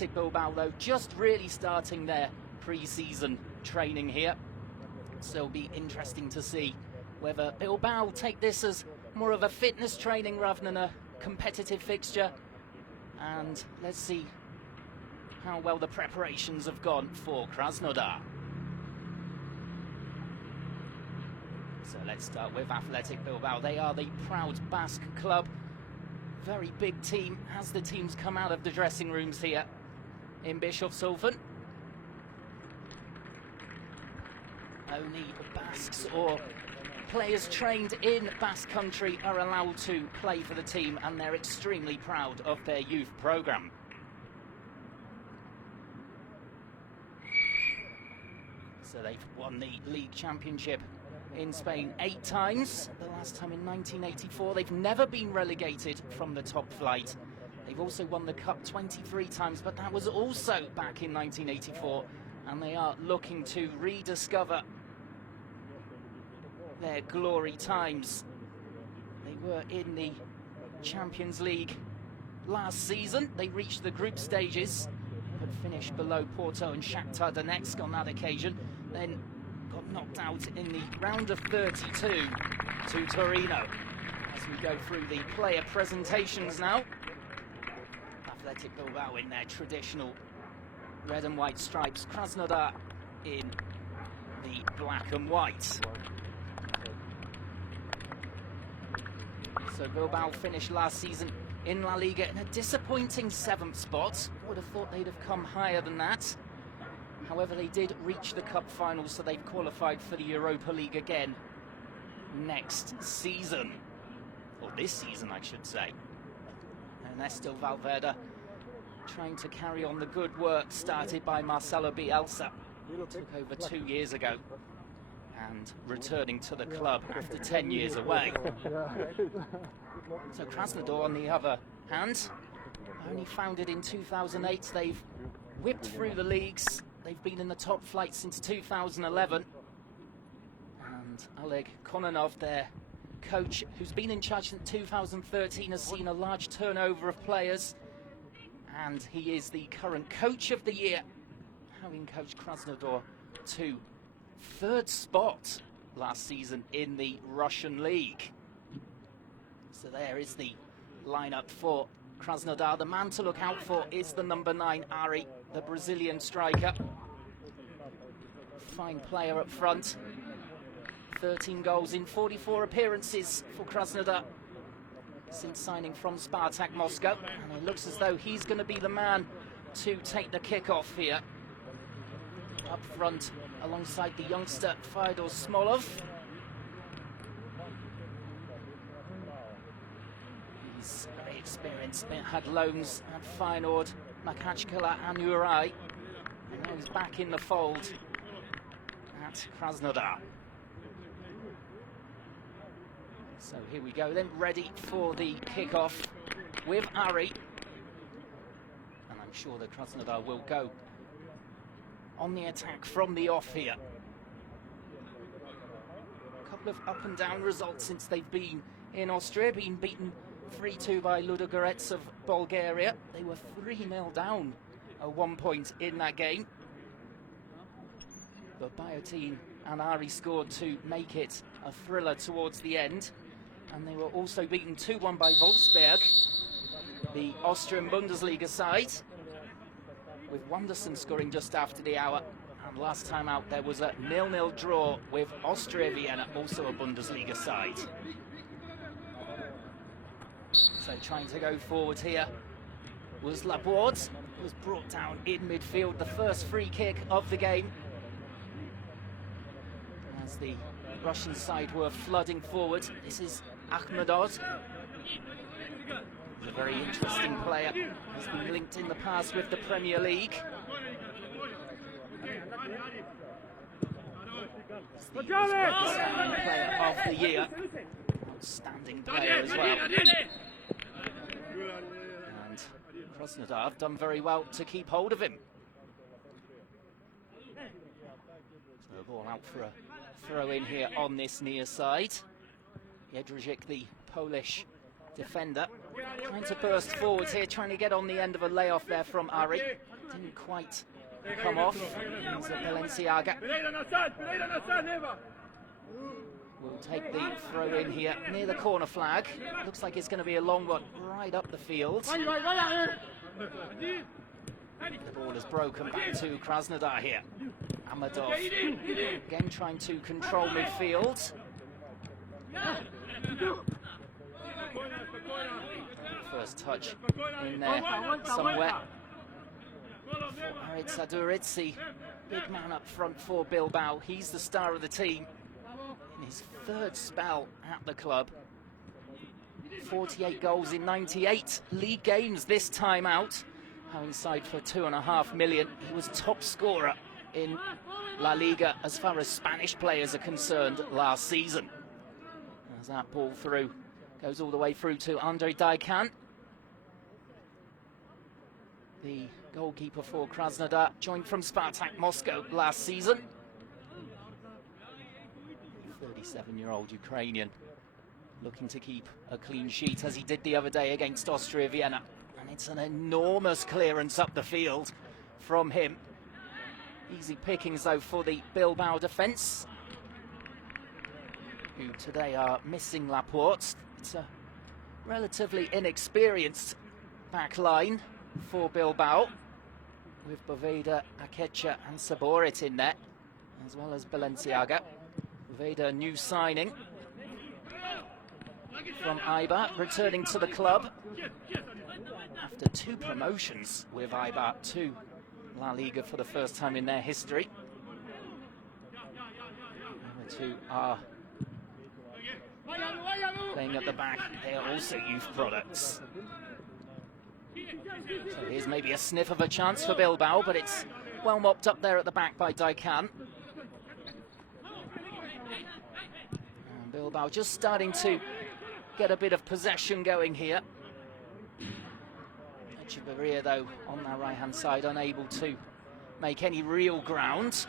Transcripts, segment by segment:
Athletic Bilbao, though, just really starting their pre-season training here. So it'll be interesting to see whether Bilbao take this as more of a fitness training rather than a competitive fixture. And let's see how well the preparations have gone for Krasnodar. So let's start with Athletic Bilbao. They are the proud Basque club. Very big team as the teams come out of the dressing rooms here in Bischofshofen. Only Basques or players trained in Basque country are allowed to play for the team, and they're extremely proud of their youth programme. So they've won the league championship in Spain 8 times, the last time in 1984. They've never been relegated from the top flight. They've also won the cup 23 times, but that was also back in 1984, and they are looking to rediscover their glory times. They were in the Champions League last season. They reached the group stages, but finished below Porto and Shakhtar Donetsk on that occasion. Then got knocked out in the round of 32 to Torino. As we go through the player presentations now, Athletic Bilbao in their traditional red and white stripes, Krasnodar in the black and white. So Bilbao finished last season in La Liga in a disappointing 7th spot. Would have thought they'd have come higher than that. However, they did reach the cup final, so they've qualified for the Europa League again next season. Or this season, I should say. Ernesto Valverde trying to carry on the good work started by Marcelo Bielsa. Took over 2 years ago, and returning to the club after 10 years away. So Krasnodar, on the other hand, only founded in 2008. They've whipped through the leagues. They've been in the top flight since 2011. And Oleg Kononov, their coach, who's been in charge since 2013, has seen a large turnover of players. And he is the current coach of the year, having coached Krasnodar to 3rd spot last season in the Russian league. So there is the lineup for Krasnodar. The man to look out for is the number 9, Ari, the Brazilian striker. Fine player up front. 13 goals in 44 appearances for Krasnodar since signing from Spartak Moscow. And it looks as though he's going to be the man to take the kick-off here. Up front, alongside the youngster Fyodor Smolov. He's very experienced, had loans at Feyenoord, Makachkala and Urai. And now he's back in the fold at Krasnodar. So here we go then, ready for the kick-off with Ari. And I'm sure that Krasnodar will go on the attack from the off here. A couple of up and down results since they've been in Austria, being beaten 3-2 by Ludogorets of Bulgaria. They were 3-0 down at one point in that game. But Biotin and Ari scored to make it a thriller towards the end. And they were also beaten 2-1 by Wolfsberg, the Austrian Bundesliga side, with Wanderson scoring just after the hour. And last time out there was a 0-0 draw with Austria Vienna, also a Bundesliga side. So trying to go forward here was Laborde, who was brought down in midfield. The first free kick of the game, as the Russian side were flooding forward. This is Akhmedov. He's a very interesting player. He's been linked in the past with the Premier League. He's the player of the year. Outstanding player as well. And Krasnodar have done very well to keep hold of him. So the ball out for a throw in here on this near side. Jedrzejczyk, the Polish defender, Trying to burst forwards here, trying to get on the end of a layoff there from Ari. Didn't quite come off. Here's Balenciaga. Will take the throw in here near the corner flag. Looks like it's going to be a long one right up the field. The ball is broken back to Krasnodar here. Amadov again trying to control midfield. First touch in there somewhere. Aritz Aduritsi, big man up front for Bilbao. He's the star of the team in his third spell at the club. 48 goals in 98 league games this time out. Having signed for $2.5 million. He was top scorer in La Liga as far as Spanish players are concerned last season. As that ball through goes all the way through to Andre Daikan. The goalkeeper for Krasnodar, joined from Spartak Moscow last season. 37-year-old Ukrainian looking to keep a clean sheet as he did the other day against Austria Vienna. And it's an enormous clearance up the field from him. Easy pickings though for the Bilbao defence, who today are missing Laporte. It's a relatively inexperienced back line for Bilbao, with Boveda, Akecha and Saborit in there, as well as Balenciaga. Boveda, a new signing from Eibar, returning to the club after 2 promotions with Eibar to La Liga for the first time in their history. The 2 are playing at the back. They are also youth products. So here's maybe a sniff of a chance for Bilbao, but it's well mopped up there at the back by Daikan. And Bilbao just starting to get a bit of possession going here. Echeverria, though, on that right-hand side, unable to make any real ground.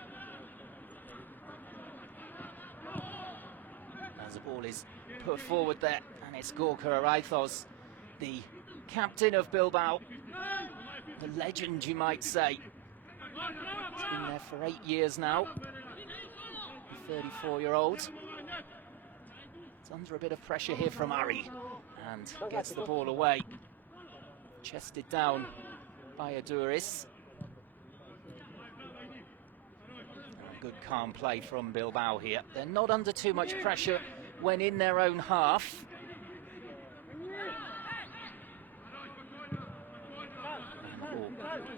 As the ball is put forward there, and it's Gorka Araithos, the captain of Bilbao, the legend, you might say. He's been there for 8 years now, the 34-year-old. It's under a bit of pressure here from Ari, and gets the ball away. Chested down by Aduris. Good calm play from Bilbao here. They're not under too much pressure when in their own half.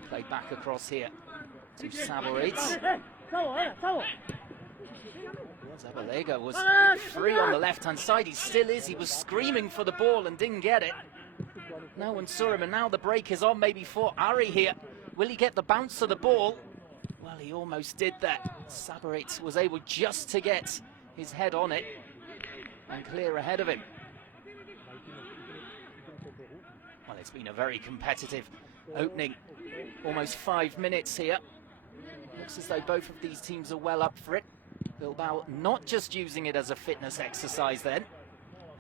Played back across here to Saborit. Zabalega was free on the left-hand side. He still is. He was screaming for the ball and didn't get it. No one saw him, and now the break is on maybe for Ari here. Will he get the bounce of the ball? Well, he almost did that. Saborit was able just to get his head on it and clear ahead of him. Well, it's been a very competitive opening. Almost 5 minutes here. Looks as though both of these teams are well up for it. Bilbao not just using it as a fitness exercise then,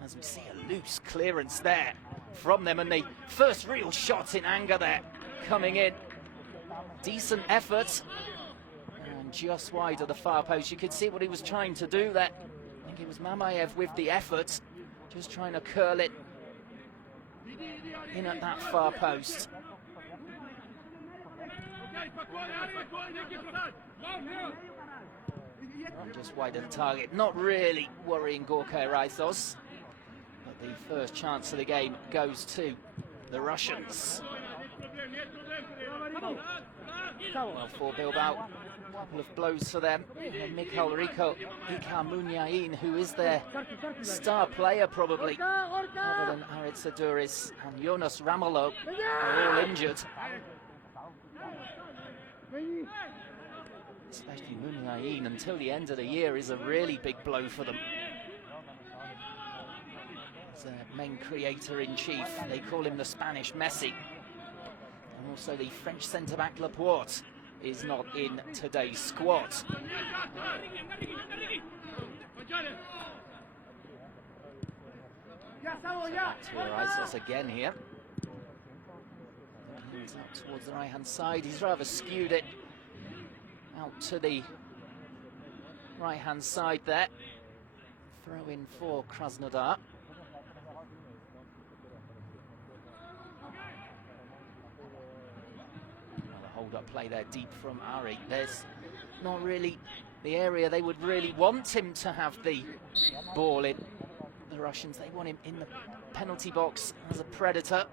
as we see a loose clearance there from them, and the first real shot in anger there coming in. Decent effort, and just wide of the far post. You could see what he was trying to do there. I think it was Mamayev with the effort, just trying to curl it in at that far post. And just wide of the target, not really worrying Gorka Araithos. But the first chance of the game goes to the Russians. Well, for Bilbao, a couple of blows for them. And Mikhail Rico Ikamunyain, who is their star player probably, other than Aritz Aduris and Jonas Ramelow, are all injured. Especially Munyain, until the end of the year, is a really big blow for them. As their main creator-in-chief, they call him the Spanish Messi. And also the French centre-back Laporte is not in today's squad. Isos again here. He's out towards the right-hand side. He's rather skewed it out to the right-hand side there. Throw in for Krasnodar. Another hold-up play there deep from Ari. There's not really the area they would really want him to have the ball in. The Russians, they want him in the penalty box as a predator.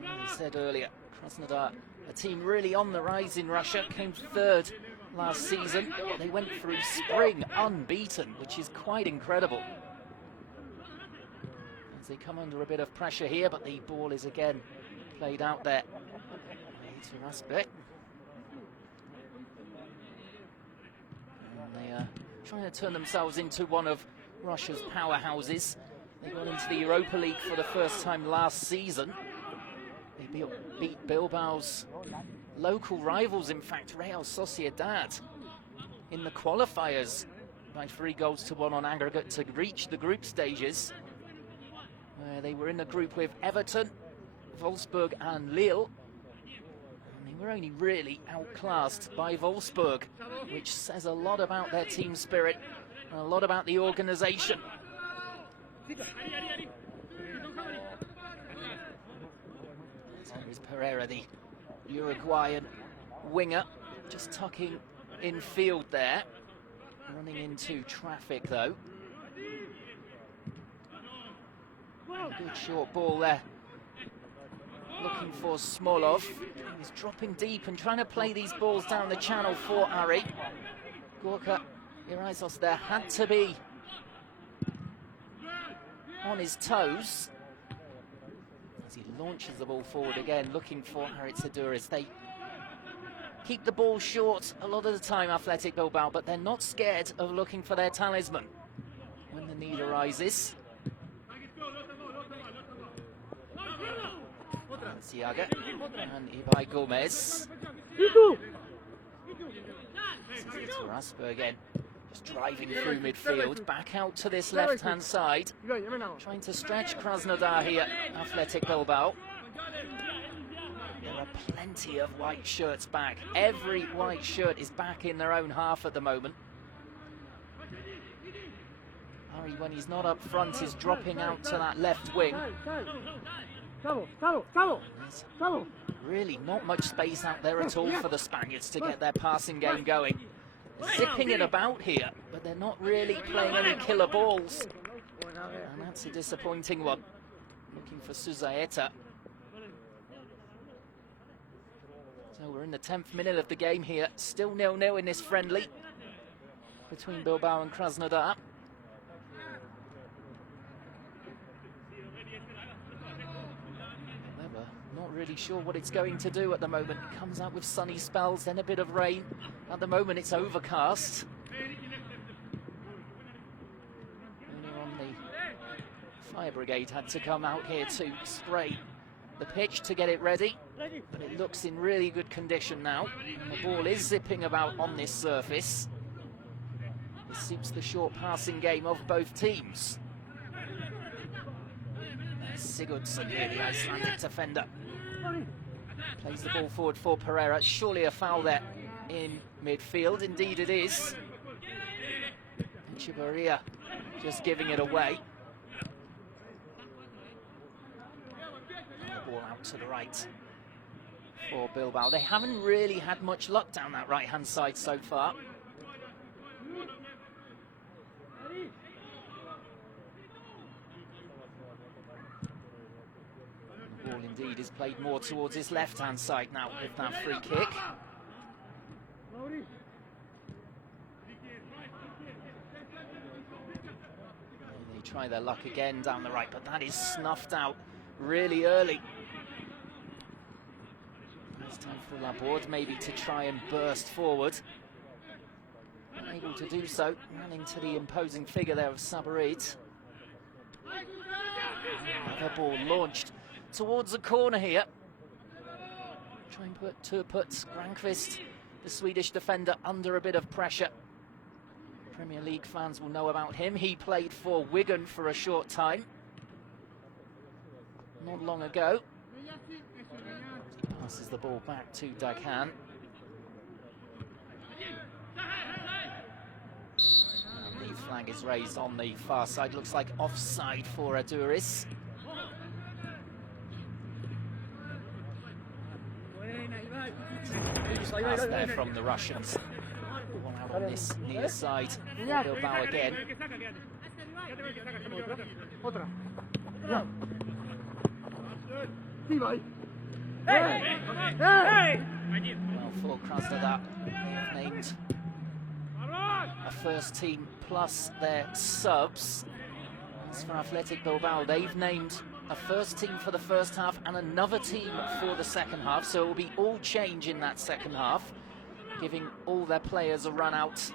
As I said earlier, Krasnodar, a team really on the rise in Russia, came third last season. They went through spring unbeaten, which is quite incredible. As they come under a bit of pressure here, but the ball is again played out there to Rasbek. And they are trying to turn themselves into one of Russia's powerhouses. They got into the Europa League for the first time last season. They beat Bilbao's local rivals, in fact, Real Sociedad, in the qualifiers by 3-1 on aggregate to reach the group stages, where they were in the group with Everton, Wolfsburg and Lille. And they were only really outclassed by Wolfsburg, which says a lot about their team spirit and a lot about the organisation. There's Pereira, the Uruguayan winger, just tucking in field there. Running into traffic though. Good short ball there. Looking for Smolov. He's dropping deep and trying to play these balls down the channel for Ari. Gorka Irizos there had to be on his toes as he launches the ball forward again, looking for Haritsaduris. They keep the ball short a lot of the time, Athletic Bilbao, but they're not scared of looking for their talisman when the need arises. Siaga and Ibai Gomez. Rasper again, just driving through midfield, back out to this left-hand side, trying to stretch Krasnodar here, Athletic Bilbao. There are plenty of white shirts back. Every white shirt is back in their own half at the moment. Ari, when he's not up front, is dropping out to that left wing. There's really not much space out there at all for the Spaniards to get their passing game going. Zipping it about here, but they're not really playing any killer balls. And that's a disappointing one. Looking for Suzaeta. So we're in the 10th minute of the game here. Still 0-0 in this friendly between Bilbao and Krasnodar. Not really sure what it's going to do at the moment. It comes out with sunny spells, then a bit of rain. At the moment it's overcast. Earlier on, the fire brigade had to come out here to spray the pitch to get it ready, but it looks in really good condition now. And the ball is zipping about on this surface. It suits the short passing game of both teams. Sigurdsson here, the Icelandic defender. Plays the ball forward for Pereira. Surely a foul there in midfield. Indeed it is. Chibaria just giving it away. And the ball out to the right for Bilbao. They haven't really had much luck down that right-hand side so far. The ball indeed is played more towards his left-hand side now with that free kick. They try their luck again down the right, but that is snuffed out really early. It's time for Laborde maybe to try and burst forward. Unable to do so, running to the imposing figure there of Sabarit. Another ball launched towards the corner here. Trying to put Granqvist, the Swedish defender, under a bit of pressure. Premier League fans will know about him. He played for Wigan for a short time, not long ago. He passes the ball back to Daghan. And the flag is raised on the far side. Looks like offside for Aduris. Pass there from the Russians. One out on this near side. Bilbao again. Well, for Krasnodar, they have named a first team plus their subs. As for Athletic Bilbao, they've named a first team for the first half and another team for the second half, so it will be all change in that second half, giving all their players a run out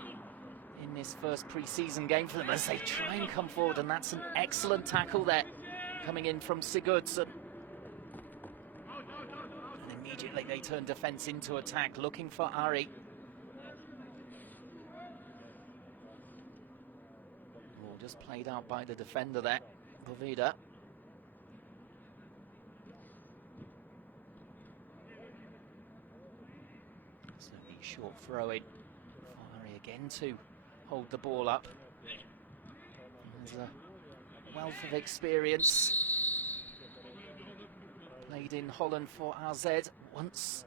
in this first pre-season game for them as they try and come forward. And that's an excellent tackle there coming in from Sigurdsson. And immediately they turn defence into attack, looking for Ari. Ball just played out by the defender there, Bovida. Short throw in. Ari again to hold the ball up. There's a wealth of experience. Played in Holland for AZ. Once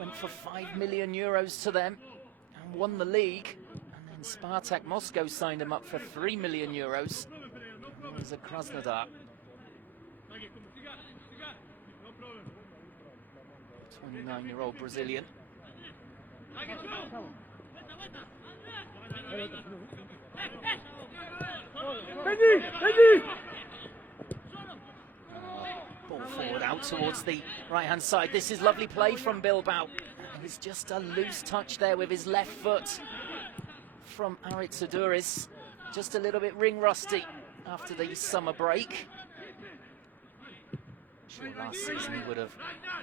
went for €5 million to them and won the league. And then Spartak Moscow signed him up for €3 million. He's a Krasnodar. 29-year-old Brazilian. Ball forward out towards the right-hand side. This is lovely play from Bilbao. It's just a loose touch there with his left foot from Aritz Aduris. Just a little bit ring rusty after the summer break. Sure, last season he would have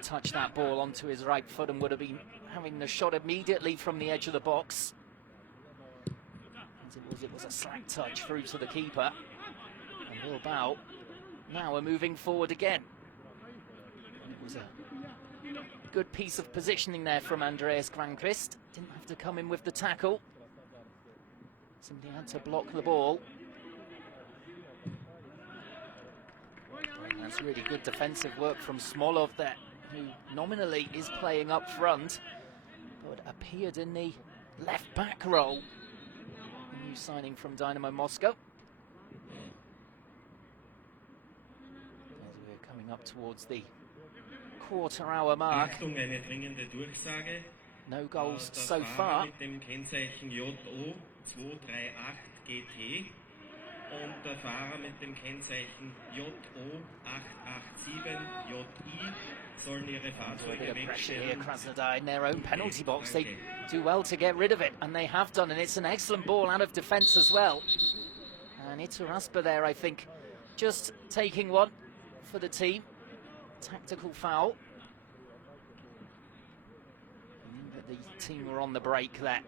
touched that ball onto his right foot and would have been having the shot immediately from the edge of the box. As it was a slack touch through to the keeper. And Bilbao now are moving forward again. It was a good piece of positioning there from Andreas Granqvist. Didn't have to come in with the tackle. Simply had to block the ball. And that's really good defensive work from Smolov there, who nominally is playing up front, but appeared in the left-back role. A new signing from Dynamo Moscow. As we're coming up towards the quarter-hour mark. No goals so far. Und der Fahrer mit dem Kennzeichen JO887JI sollen ihre Fahrzeuge wegstellen. Krasnodar in their own penalty box. They do well to get rid of it, and they have done, and it's an excellent ball out of defence as well. And Ituraspa there, I think, just taking one for the team. Tactical foul. But the team were on the break there.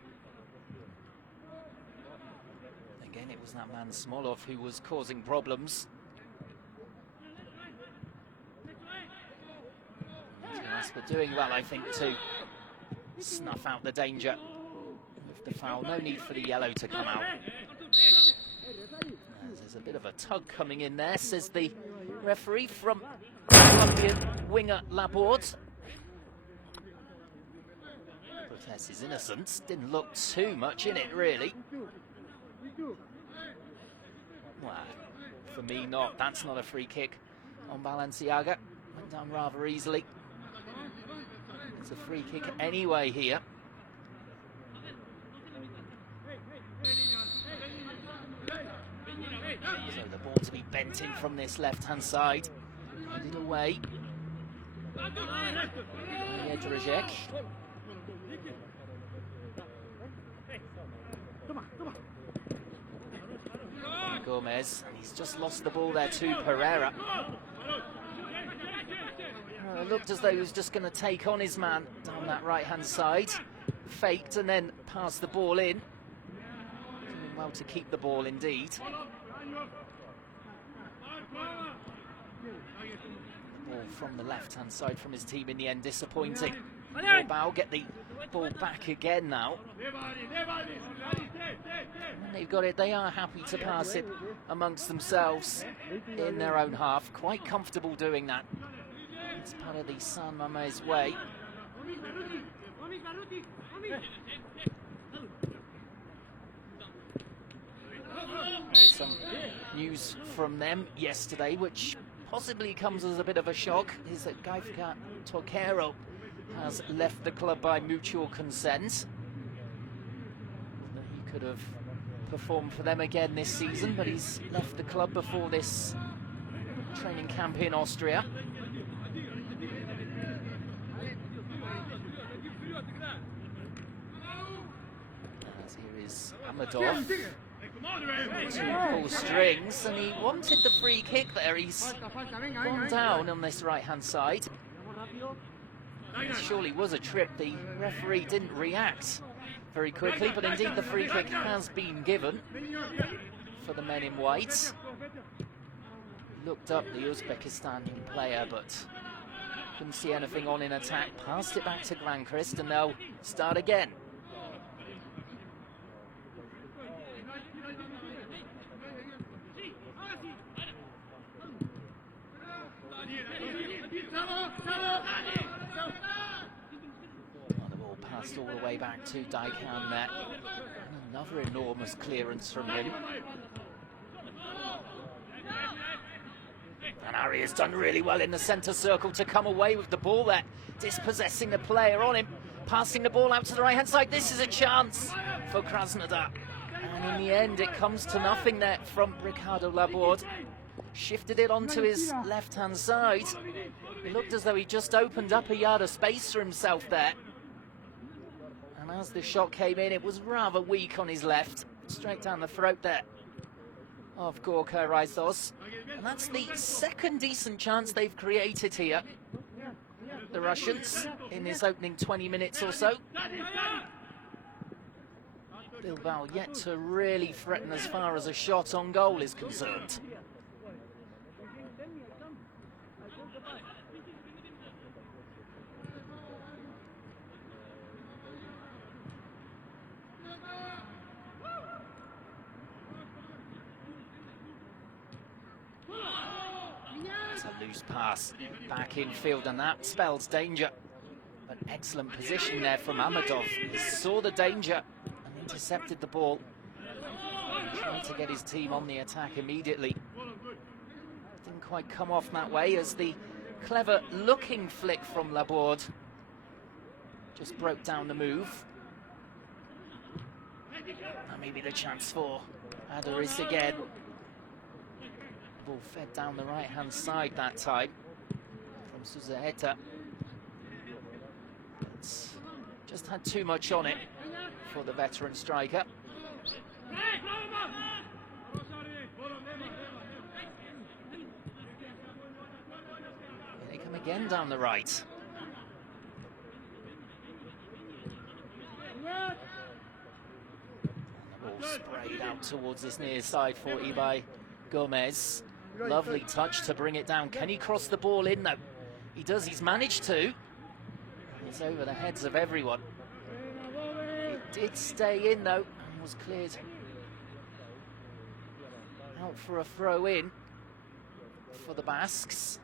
Again, it was that man Smolov who was causing problems. But doing well, I think, to snuff out the danger with the foul. No need for the yellow to come out. There's a bit of a tug coming in there, says the referee from Colombian winger Laborde. Protests his innocence. Didn't look too much in it, really. Well, for me, not. That's not a free kick on Balenciaga. Went down rather easily. It's a free kick anyway here. So the ball to be bent in from this left-hand side. Headed away. Jedrzejek. Gomez, and he's just lost the ball there to Pereira. It looked as though he was just going to take on his man down that right-hand side. Faked and then passed the ball in. well to keep the ball indeed. Ball from the left-hand side from his team in the end, disappointing. Bilbao get the ball back again now. When they've got it, they are happy to pass it amongst themselves in their own half. Quite comfortable doing that. It's part of the San Mamés way. Some news from them yesterday, which possibly comes as a bit of a shock, is that Gaifka Torquero has left the club by mutual consent. That he could have performed for them again this season, but he's left the club before this training camp in Austria. As here is Amadov to pull strings, and he wanted the free kick there. He's gone down on this right-hand side. It surely was a trip. The referee didn't react very quickly, but indeed the free kick has been given for the men in white. Looked up the Uzbekistani player, but couldn't see anything on in attack. Passed it back to Granqvist, and they'll start again. The ball passed all the way back to Daikan there. And another enormous clearance from him. And Ari has done really well in the centre circle to come away with the ball there, dispossessing the player on him, passing the ball out to the right-hand side. This is a chance for Krasnodar. And in the end, it comes to nothing there from Ricardo Laborde. Shifted it onto his left-hand side. It looked as though he just opened up a yard of space for himself there. And as the shot came in, it was rather weak on his left. Straight down the throat there of Gorka Raizos. And that's the second decent chance they've created here, the Russians, in this opening 20 minutes or so. Bilbao yet to really threaten as far as a shot on goal is concerned. It's a loose pass back infield, and that spells danger. An excellent position there from Amadov. He saw the danger and intercepted the ball. Tried to get his team on the attack immediately. Didn't quite come off that way, as the clever looking flick from Laborde just broke down the move. And maybe the chance for Adoris again. Ball fed down the right-hand side that time from Suzaeta. It's just had too much on it for the veteran striker. They come again down the right. And the ball sprayed out towards this near side for Ibai Gomez. Lovely touch to bring it down. Can he cross the ball in though? He does, he's managed to. It's over the heads of everyone. It did stay in though, and was cleared out for a throw in for the Basques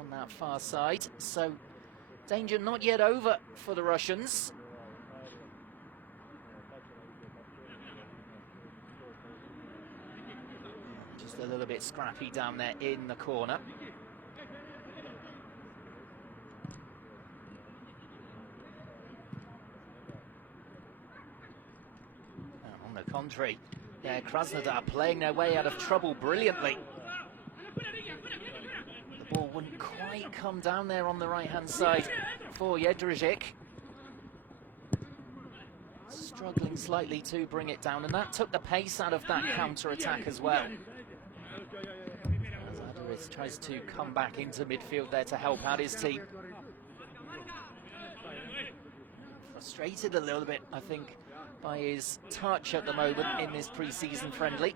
on that far side. So danger not yet over for the Russians. Just a little bit scrappy down there in the corner. On the contrary, Krasnodar playing their way out of trouble brilliantly. The ball wouldn't quite come down there on the right-hand side for Jedrzejczyk. Struggling slightly to bring it down, and that took the pace out of that counter-attack as well. As Adoris tries to come back into midfield there to help out his team. Frustrated a little bit, I think, by his touch at the moment in this pre-season friendly.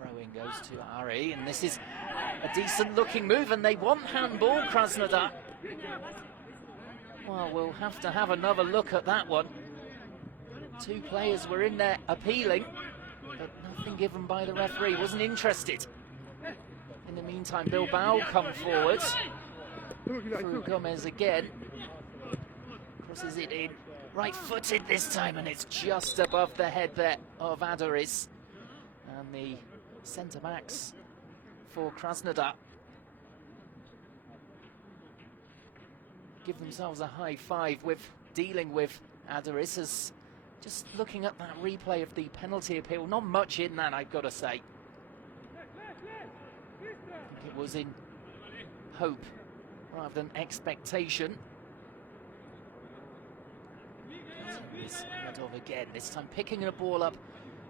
Throwing goes to Ari, and this is a decent looking move, and they want handball, Krasnodar. Well, we'll have to have another look at that one. Two players were in there appealing, but nothing given by the referee, wasn't interested. In the meantime, Bilbao come forward. Through Gomez again. Crosses it in. Right-footed this time, and it's just above the head there of Adoris. And the centre-backs for Krasnodar give themselves a high five with dealing with Adoris. As just looking at that replay of the penalty appeal, not much in that, I've got to say. I think it was in hope rather than expectation. This Madov again, this time picking the ball up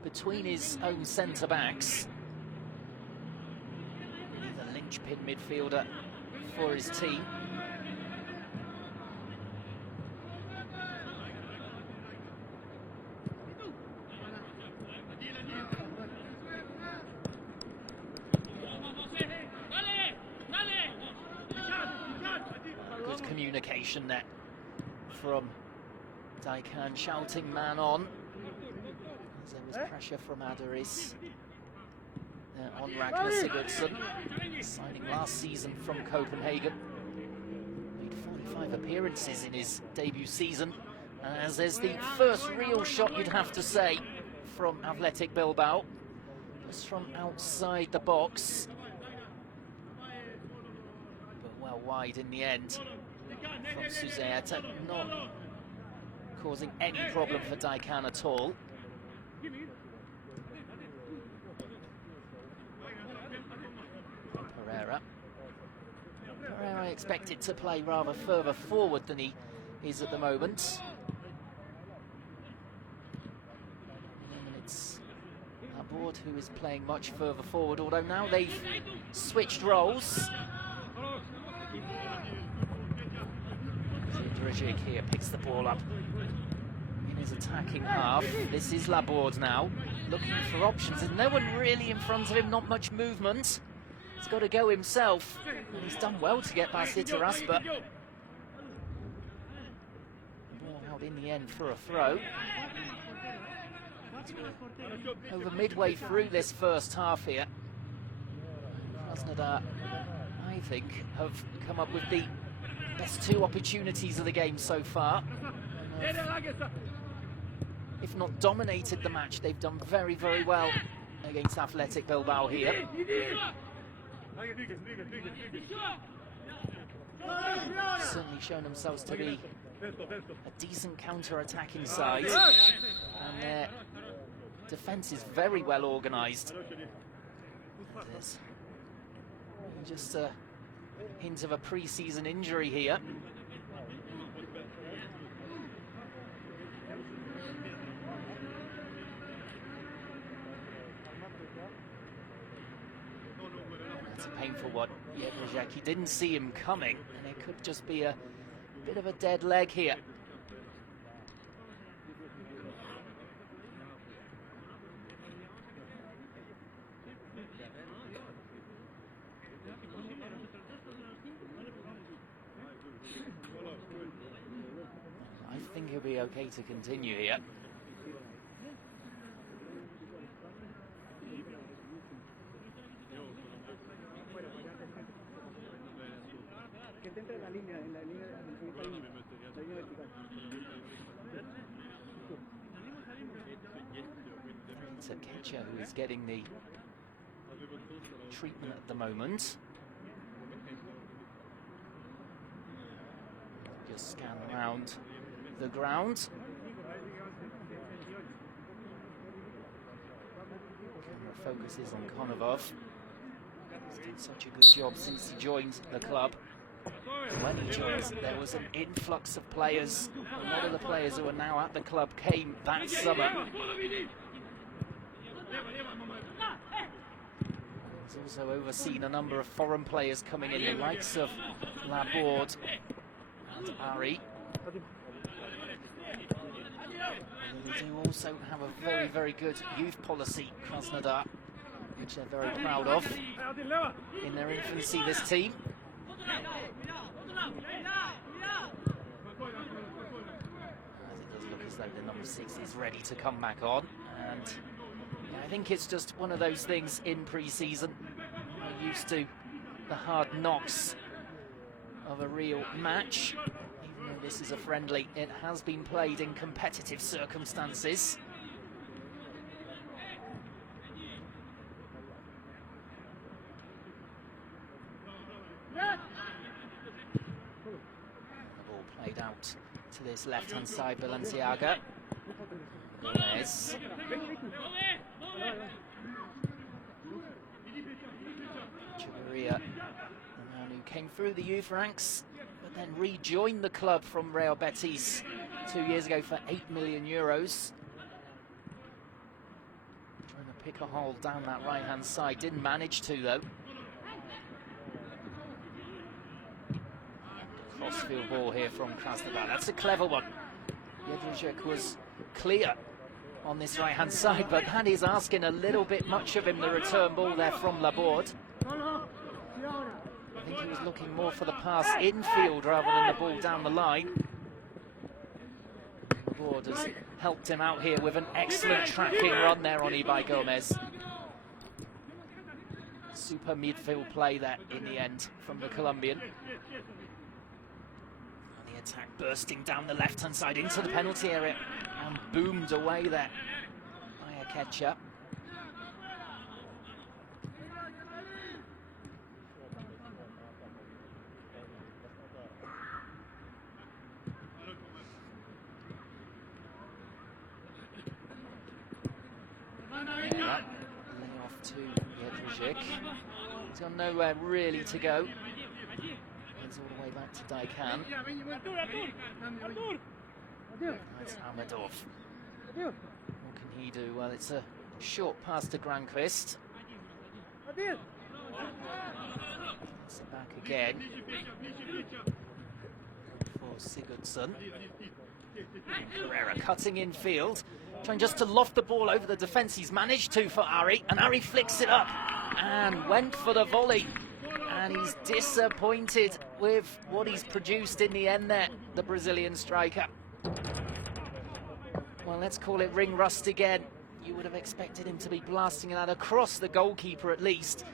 between his own centre-backs. The linchpin midfielder for his team. Good communication there from Daikan, shouting man on. As there was pressure from Adoris on Ragnar Sigurdsson, signing last season from Copenhagen. Made 45 appearances in his debut season, as there's the first real shot, you'd have to say, from Athletic Bilbao. Just from outside the box, but well wide in the end from Suzette, not causing any problem for Daikan at all. Pereira expected to play rather further forward than he is at the moment. And it's Laborde who is playing much further forward, although now they've switched roles. Dragic here picks the ball up in his attacking half. This is Laborde now, looking for options. There's no one really in front of him, not much movement. He's got to go himself, and he's done well to get past Iteras, but ball out in the end for a throw. Over midway through this first half here, Krasnodar, I think, have come up with the best two opportunities of the game so far. If not dominated the match, they've done very, very well against Athletic Bilbao here. Certainly shown themselves to be a decent counter-attacking side, and their defence is very well organised. There's just a hint of a pre-season injury here. That's a painful one. Dragic, he didn't see him coming, and it could just be a bit of a dead leg here. I think he'll be okay to continue here. It's a catcher who is getting the treatment at the moment. Just scan around the ground. Camera focuses on Konovov. He's done such a good job since he joined the club. When he joined, there was an influx of players. A lot of the players who are now at the club came that summer. There's also overseen a number of foreign players coming in, the likes of Laborde and Ari. They do also have a very, very good youth policy, Krasnodar, which they're very proud of. In their infancy, this team. As it does look as though the number 6 is ready to come back on. And yeah, I think it's just one of those things in pre-season. We're used to the hard knocks of a real match. Even though this is a friendly, it has been played in competitive circumstances. The ball played out to this left-hand side, Balenciaga. Gomez. Chavarria, the man who came through the youth ranks, but then rejoined the club from Real Betis 2 years ago for €8 million. Trying to pick a hole down that right-hand side, didn't manage to though. Crossfield ball here from Krasnodar. That's a clever one. Jedrzejczyk was clear on this right-hand side, but that is asking a little bit much of him, the return ball there from Laborde. I think he was looking more for the pass infield rather than the ball down the line. Laborde has helped him out here with an excellent tracking run there on Ibai Gomez. Super midfield play there in the end from the Colombian. Attack bursting down the left-hand side into the penalty area and boomed away there by Akecha. Yeah, laying off to Jedrzejczyk. He's got nowhere really to go. All the way back to Daikan. That's Amadov. What can he do? Well, it's a short pass to Granqvist. It's it back again for Sigurdsson. Pereira cutting in field, trying just to loft the ball over the defence. He's managed to for Ari, and Ari flicks it up and went for the volley. And he's disappointed with what he's produced in the end there, the Brazilian striker. Well, let's call it ring rust again. You would have expected him to be blasting that across the goalkeeper at least.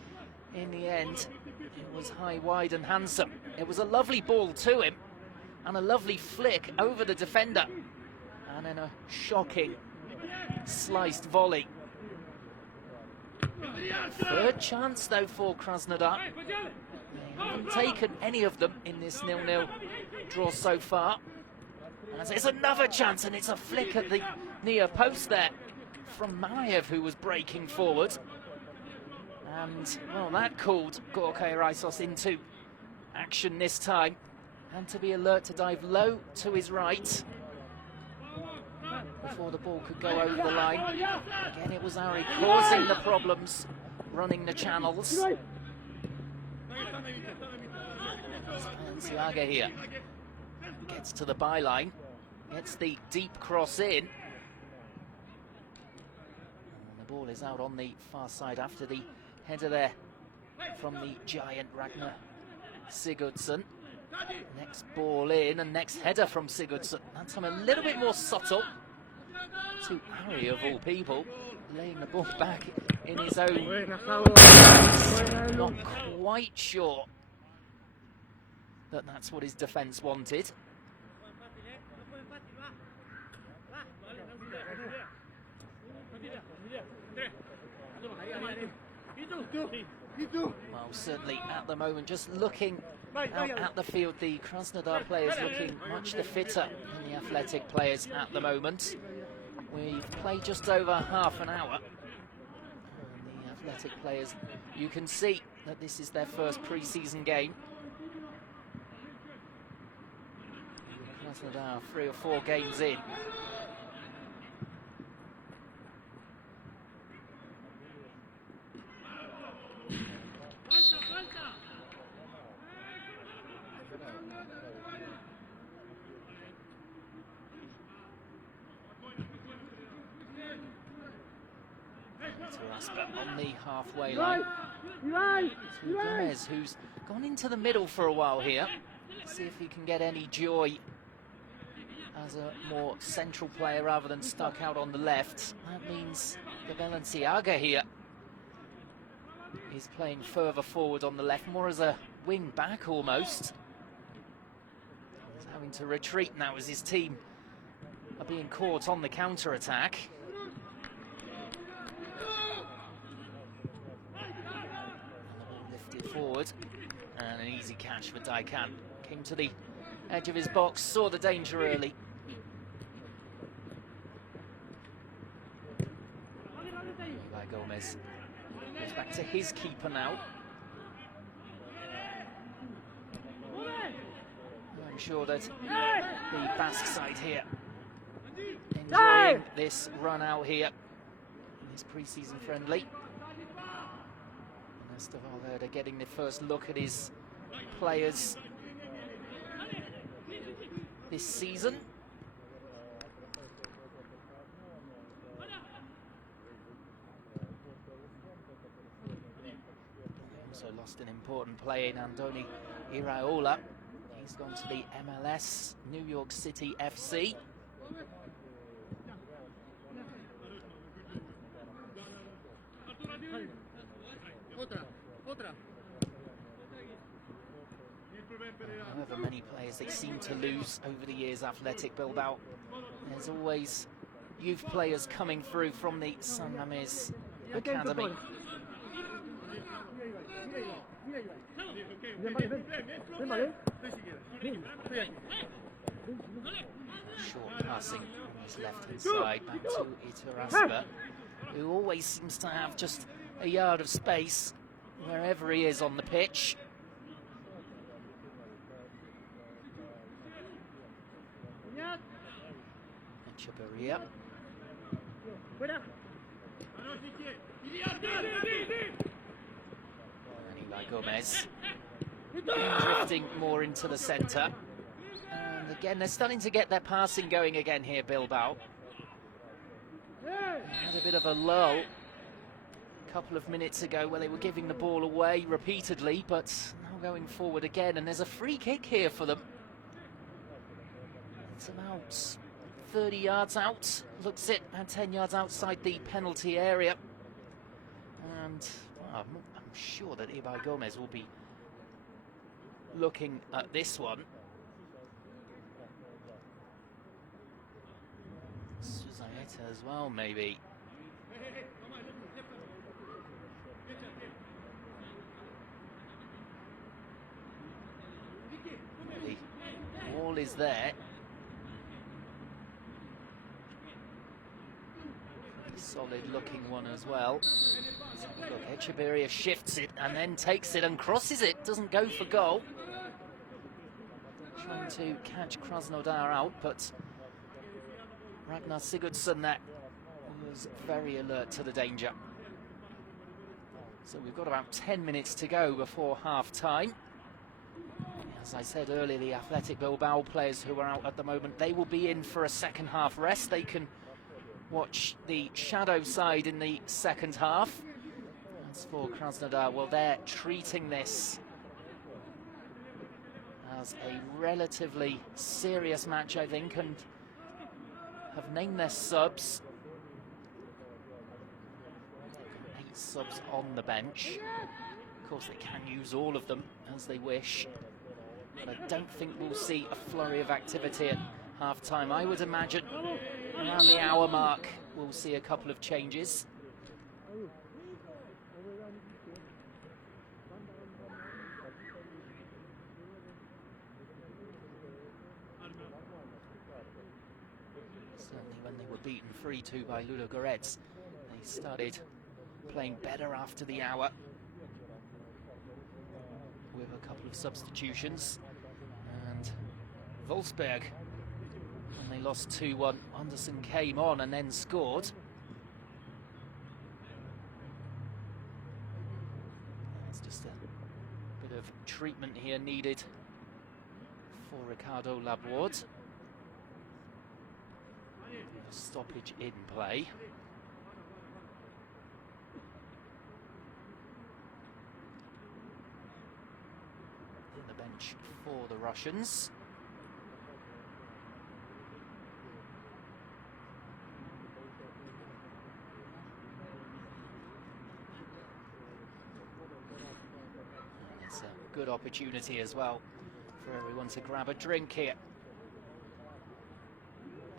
In the end, it was high, wide and handsome. It was a lovely ball to him and a lovely flick over the defender. And then a shocking sliced volley. Third chance though for Krasnodar. They haven't taken any of them in this 0-0 draw so far. As it's another chance, and it's a flick at the near post there from Mariev, who was breaking forward. And well, that called Gorka Raisos into action this time. And to be alert to dive low to his right before the ball could go over the line. Again, it was Ari causing the problems, running the channels. Balenciaga here gets to the byline, gets the deep cross in. And the ball is out on the far side after the header there from the giant Ragnar Sigurdsson. Next ball in, and next header from Sigurdsson. That time a little bit more subtle to Ari, of all people, laying the ball back in his own. Not quite sure that that's what his defence wanted. Well, certainly at the moment, just looking out at the field, the Krasnodar players looking much the fitter than the Athletic players at the moment. We've played just over half an hour. And the Athletic players, you can see that this is their first pre-season game. Krasnodar 3 or 4 games in. Rasper on the halfway line. So Gomez, who's gone into the middle for a while here. Let's see if he can get any joy as a more central player rather than stuck out on the left. That means the Valenciaga here is playing further forward on the left, more as a wing back almost. He's having to retreat now as his team are being caught on the counter-attack. Lifted forward, and an easy catch for Daikan. Came to the edge of his box, saw the danger early. By Gomez. Goes back to his keeper now. I'm sure that the Basque side here enjoying this run out here in this pre-season friendly. Ernesto Valverde getting the first look at his players this season. Also lost an important player in Andoni Iraola. He's gone to the MLS, New York City FC. However many players they seem to lose over the years, Athletic Bilbao, there's always youth players coming through from the San Mamés Academy. Short passing on his left-hand side back to Iturraspe, who always seems to have just a yard of space wherever he is on the pitch. Echeverria. By Gomez, drifting more into the centre, and again they're starting to get their passing going again here, Bilbao. They had a bit of a lull a couple of minutes ago where they were giving the ball away repeatedly, but now going forward again, and there's a free kick here for them. It's about 30 yards out, looks it, and 10 yards outside the penalty area, and I'm sure that Ibai Gomez will be looking at this one. Suzaeta as well, maybe. The wall is there. Solid looking one as well. Look, Echeverria shifts it and then takes it and crosses it. Doesn't go for goal. Trying to catch Krasnodar out, but Ragnar Sigurdsson there was very alert to the danger. So we've got about 10 minutes to go before half-time. As I said earlier, the Athletic Bilbao players who are out at the moment, they will be in for a second half rest. They can watch the shadow side in the second half. As for Krasnodar, well, they're treating this as a relatively serious match, I think, and have named their subs. 8 subs on the bench. Of course, they can use all of them as they wish, but I don't think we'll see a flurry of activity at half-time. I would imagine around the hour mark we'll see a couple of changes. Certainly when they were beaten 3-2 by Ludogorets, they started playing better after the hour with a couple of substitutions. And Wolfsberg, when they lost 2-1, Anderson came on and then scored. It's just a bit of treatment here needed for Ricardo Laborde. Stoppage in play. In the bench for the Russians. It's a good opportunity as well for everyone to grab a drink here.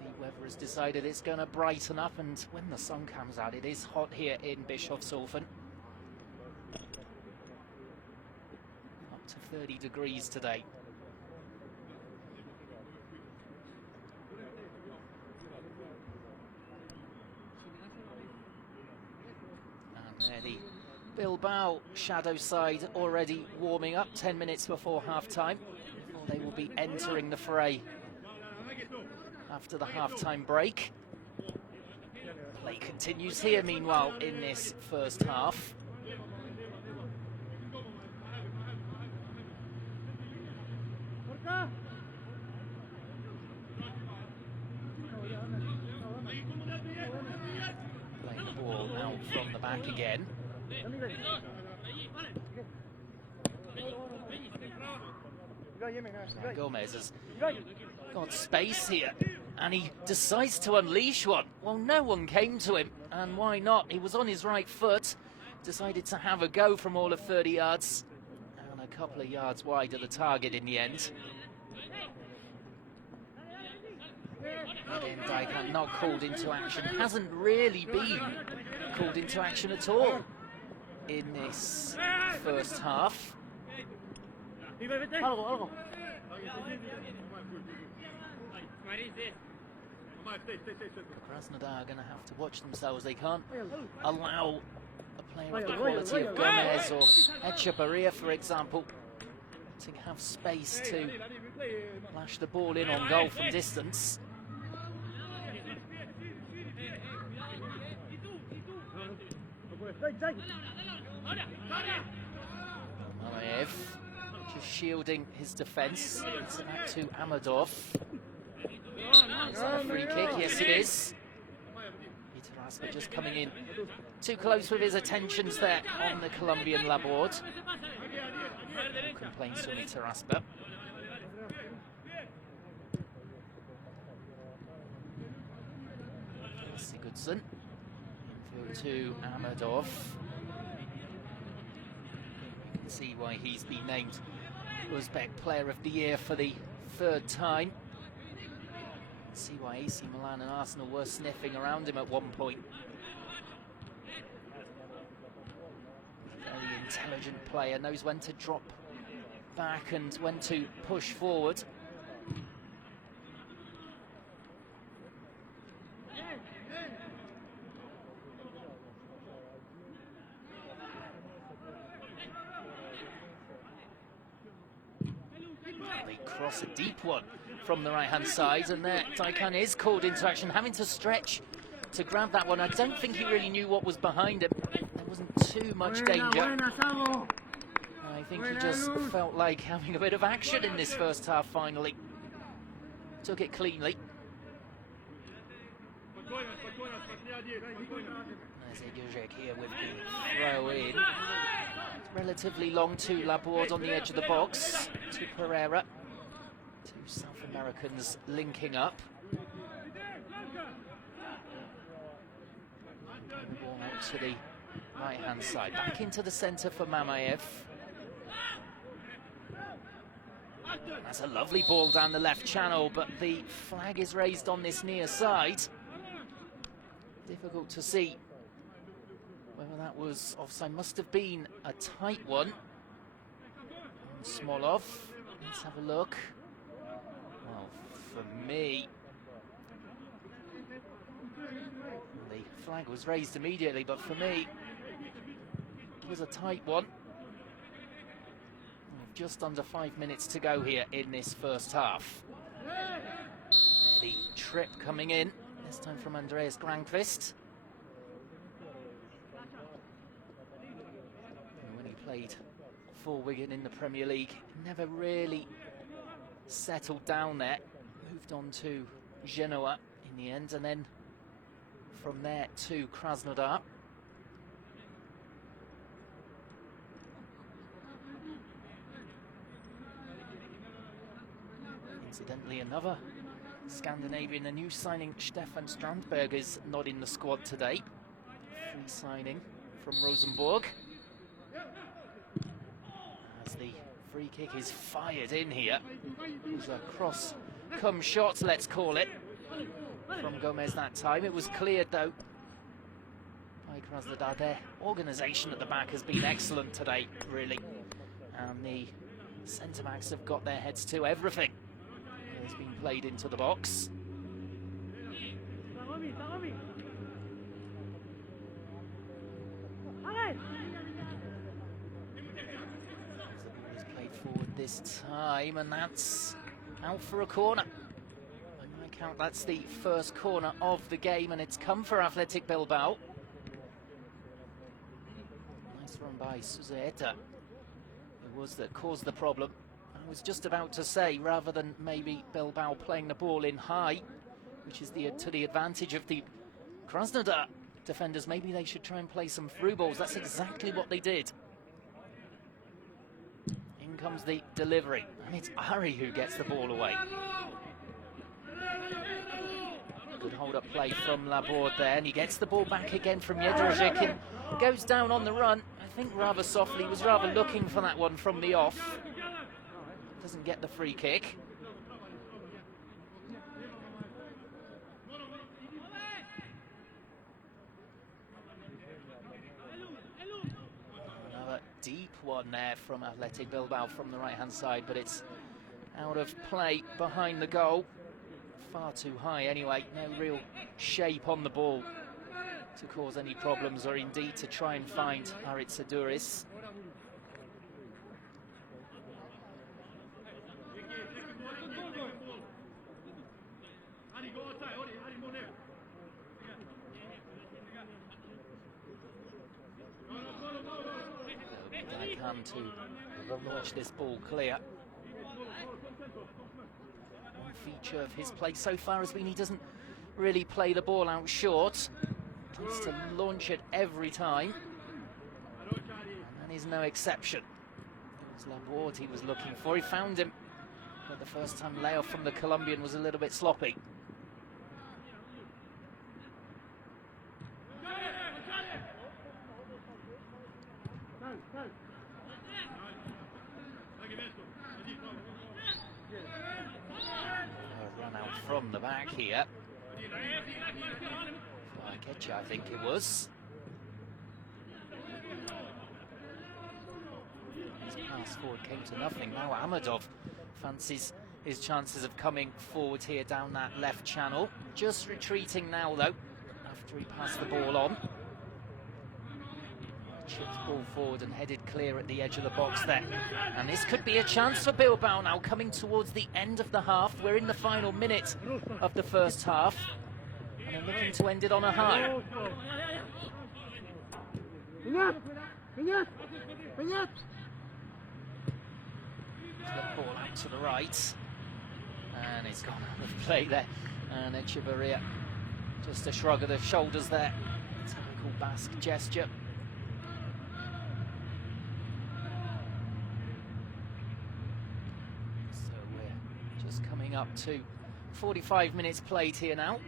The weather has decided it's going to brighten up, and when the sun comes out, it is hot here in Bischofshofen. Up to 30 degrees today. And there the Bilbao shadow side already warming up 10 minutes before half-time. They will be entering the fray after the half-time break. Play continues here, meanwhile, in this first half. Playing the ball out from the back again. Gomez has got space here, and he decides to unleash one. Well, no one came to him, and why not? He was on his right foot, decided to have a go from all of 30 yards, and a couple of yards wide of the target in the end. Again, Dijkant not called into action, hasn't really been called into action at all in this first half. Krasnodar are going to have to watch themselves. They can't allow a player of the quality of Gomez or Echevarria, for example, to have space to flash the ball in on goal from distance. Mamayev just shielding his defence. It's back to Amadov. Is that a free kick? Yes, it is. Teraspa just coming in too close with his attentions there on the Colombian Laborde. No complaints from Teraspa. Sigurdsson infield to Amadov. You can see why he's been named Uzbek Player of the Year for the third time. See why AC Milan and Arsenal were sniffing around him at one point. Very intelligent player, knows when to drop back and when to push forward. They cross a deep one from the right-hand side, and there Dijkant is called into action, having to stretch to grab that one. I don't think he really knew what was behind him. There wasn't too much danger. I think he just felt like having a bit of action in this first half finally. Took it cleanly. There's Iguzek here with the throw in. It's relatively long to Laborde on the edge of the box, to Pereira. Two South Americans linking up. The ball out to the right-hand side. Back into the centre for Mamayev. That's a lovely ball down the left channel, but the flag is raised on this near side. Difficult to see whether that was offside. Must have been a tight one. Smolov, let's have a look. Well, for me, the flag was raised immediately, but for me, it was a tight one. Just under 5 minutes to go here in this first half. The trip coming in, this time from Andreas Granqvist. When he played for Wigan in the Premier League, never really settled down there, moved on to Genoa in the end, and then from there to Krasnodar. Incidentally, another Scandinavian, a new signing, Stefan Strandberg, is not in the squad today. Free signing from Rosenborg. As the free kick is fired in here. It was a cross-come shot, let's call it, from Gomez that time. It was cleared, though, by Krasnodar. Their organisation at the back has been excellent today, really. And the centre-backs have got their heads to everything. Has been played into the box. He's played forward this time, and that's out for a corner. By my count, that's the first corner of the game, and it's come for Athletic Bilbao. Nice run by Suzaeta. It was that caused the problem. I was just about to say, rather than maybe Bilbao playing the ball in high, which is to the advantage of the Krasnodar defenders, maybe they should try and play some through balls. That's exactly what they did. In comes the delivery, and it's Ari who gets the ball away. Good hold-up play from Laborde there, and he gets the ball back again from Jedrzejczyk and goes down on the run. I think rather softly, he was rather looking for that one from the off. Doesn't get the free kick. Another deep one there from Athletic Bilbao from the right-hand side, but it's out of play behind the goal. Far too high anyway. No real shape on the ball to cause any problems, or indeed to try and find Aritz Aduris. To launch this ball clear. One feature of his play so far has been he doesn't really play the ball out short. He tends to launch it every time, and he's no exception. It was Laborde he was looking for. He found him, but the first time layoff from the Colombian was a little bit sloppy. Run out from the back here. I think it was. His pass forward came to nothing. Now Amadov fancies his chances of coming forward here down that left channel. Just retreating now, though, after he passed the ball on. Chipped ball forward and headed clear at the edge of the box there. And this could be a chance for Bilbao now, coming towards the end of the half. We're in the final minute of the first half, and they're looking to end it on a high. Ball out to the right, and it's gone out of play there. And Echeverria, just a shrug of the shoulders there. Typical Basque gesture. Coming up to 45 minutes played here now.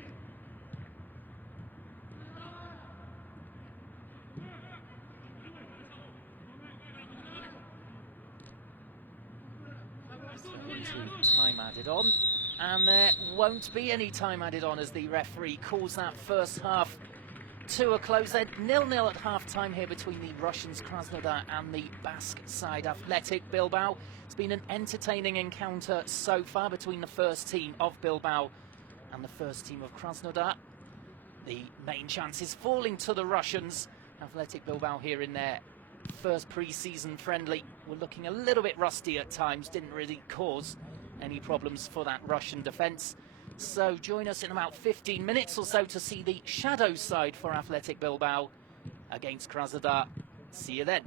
Time added on, and there won't be any time added on as the referee calls that first half to a close. Then 0-0 at half-time here between the Russians Krasnodar and the Basque side Athletic Bilbao. It's been an entertaining encounter so far between the first team of Bilbao and the first team of Krasnodar. The main chances falling to the Russians. Athletic Bilbao here in their first pre-season friendly were looking a little bit rusty at times, didn't really cause any problems for that Russian defence. So join us in about 15 minutes or so to see the shadow side for Athletic Bilbao against Krasnodar. See you then.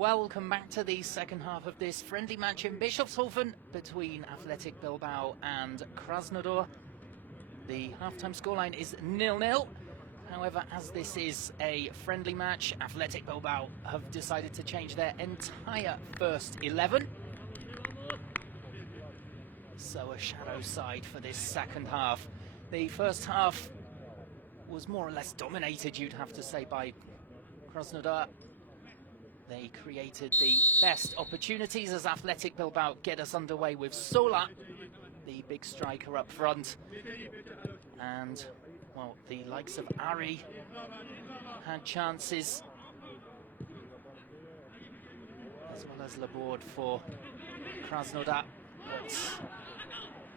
welcome back to the second half of this friendly match in Bischofshofen between Athletic Bilbao and Krasnodar. The half-time scoreline is 0-0. However, as this is a friendly match, Athletic Bilbao have decided to change their entire first 11. So a shadow side for this second half. The first half was more or less dominated, you'd have to say, by Krasnodar. They created the best opportunities as Athletic Bilbao get us underway with Sola, the big striker up front. And, well, the likes of Ari had chances, as well as Laborde for Krasnodar. But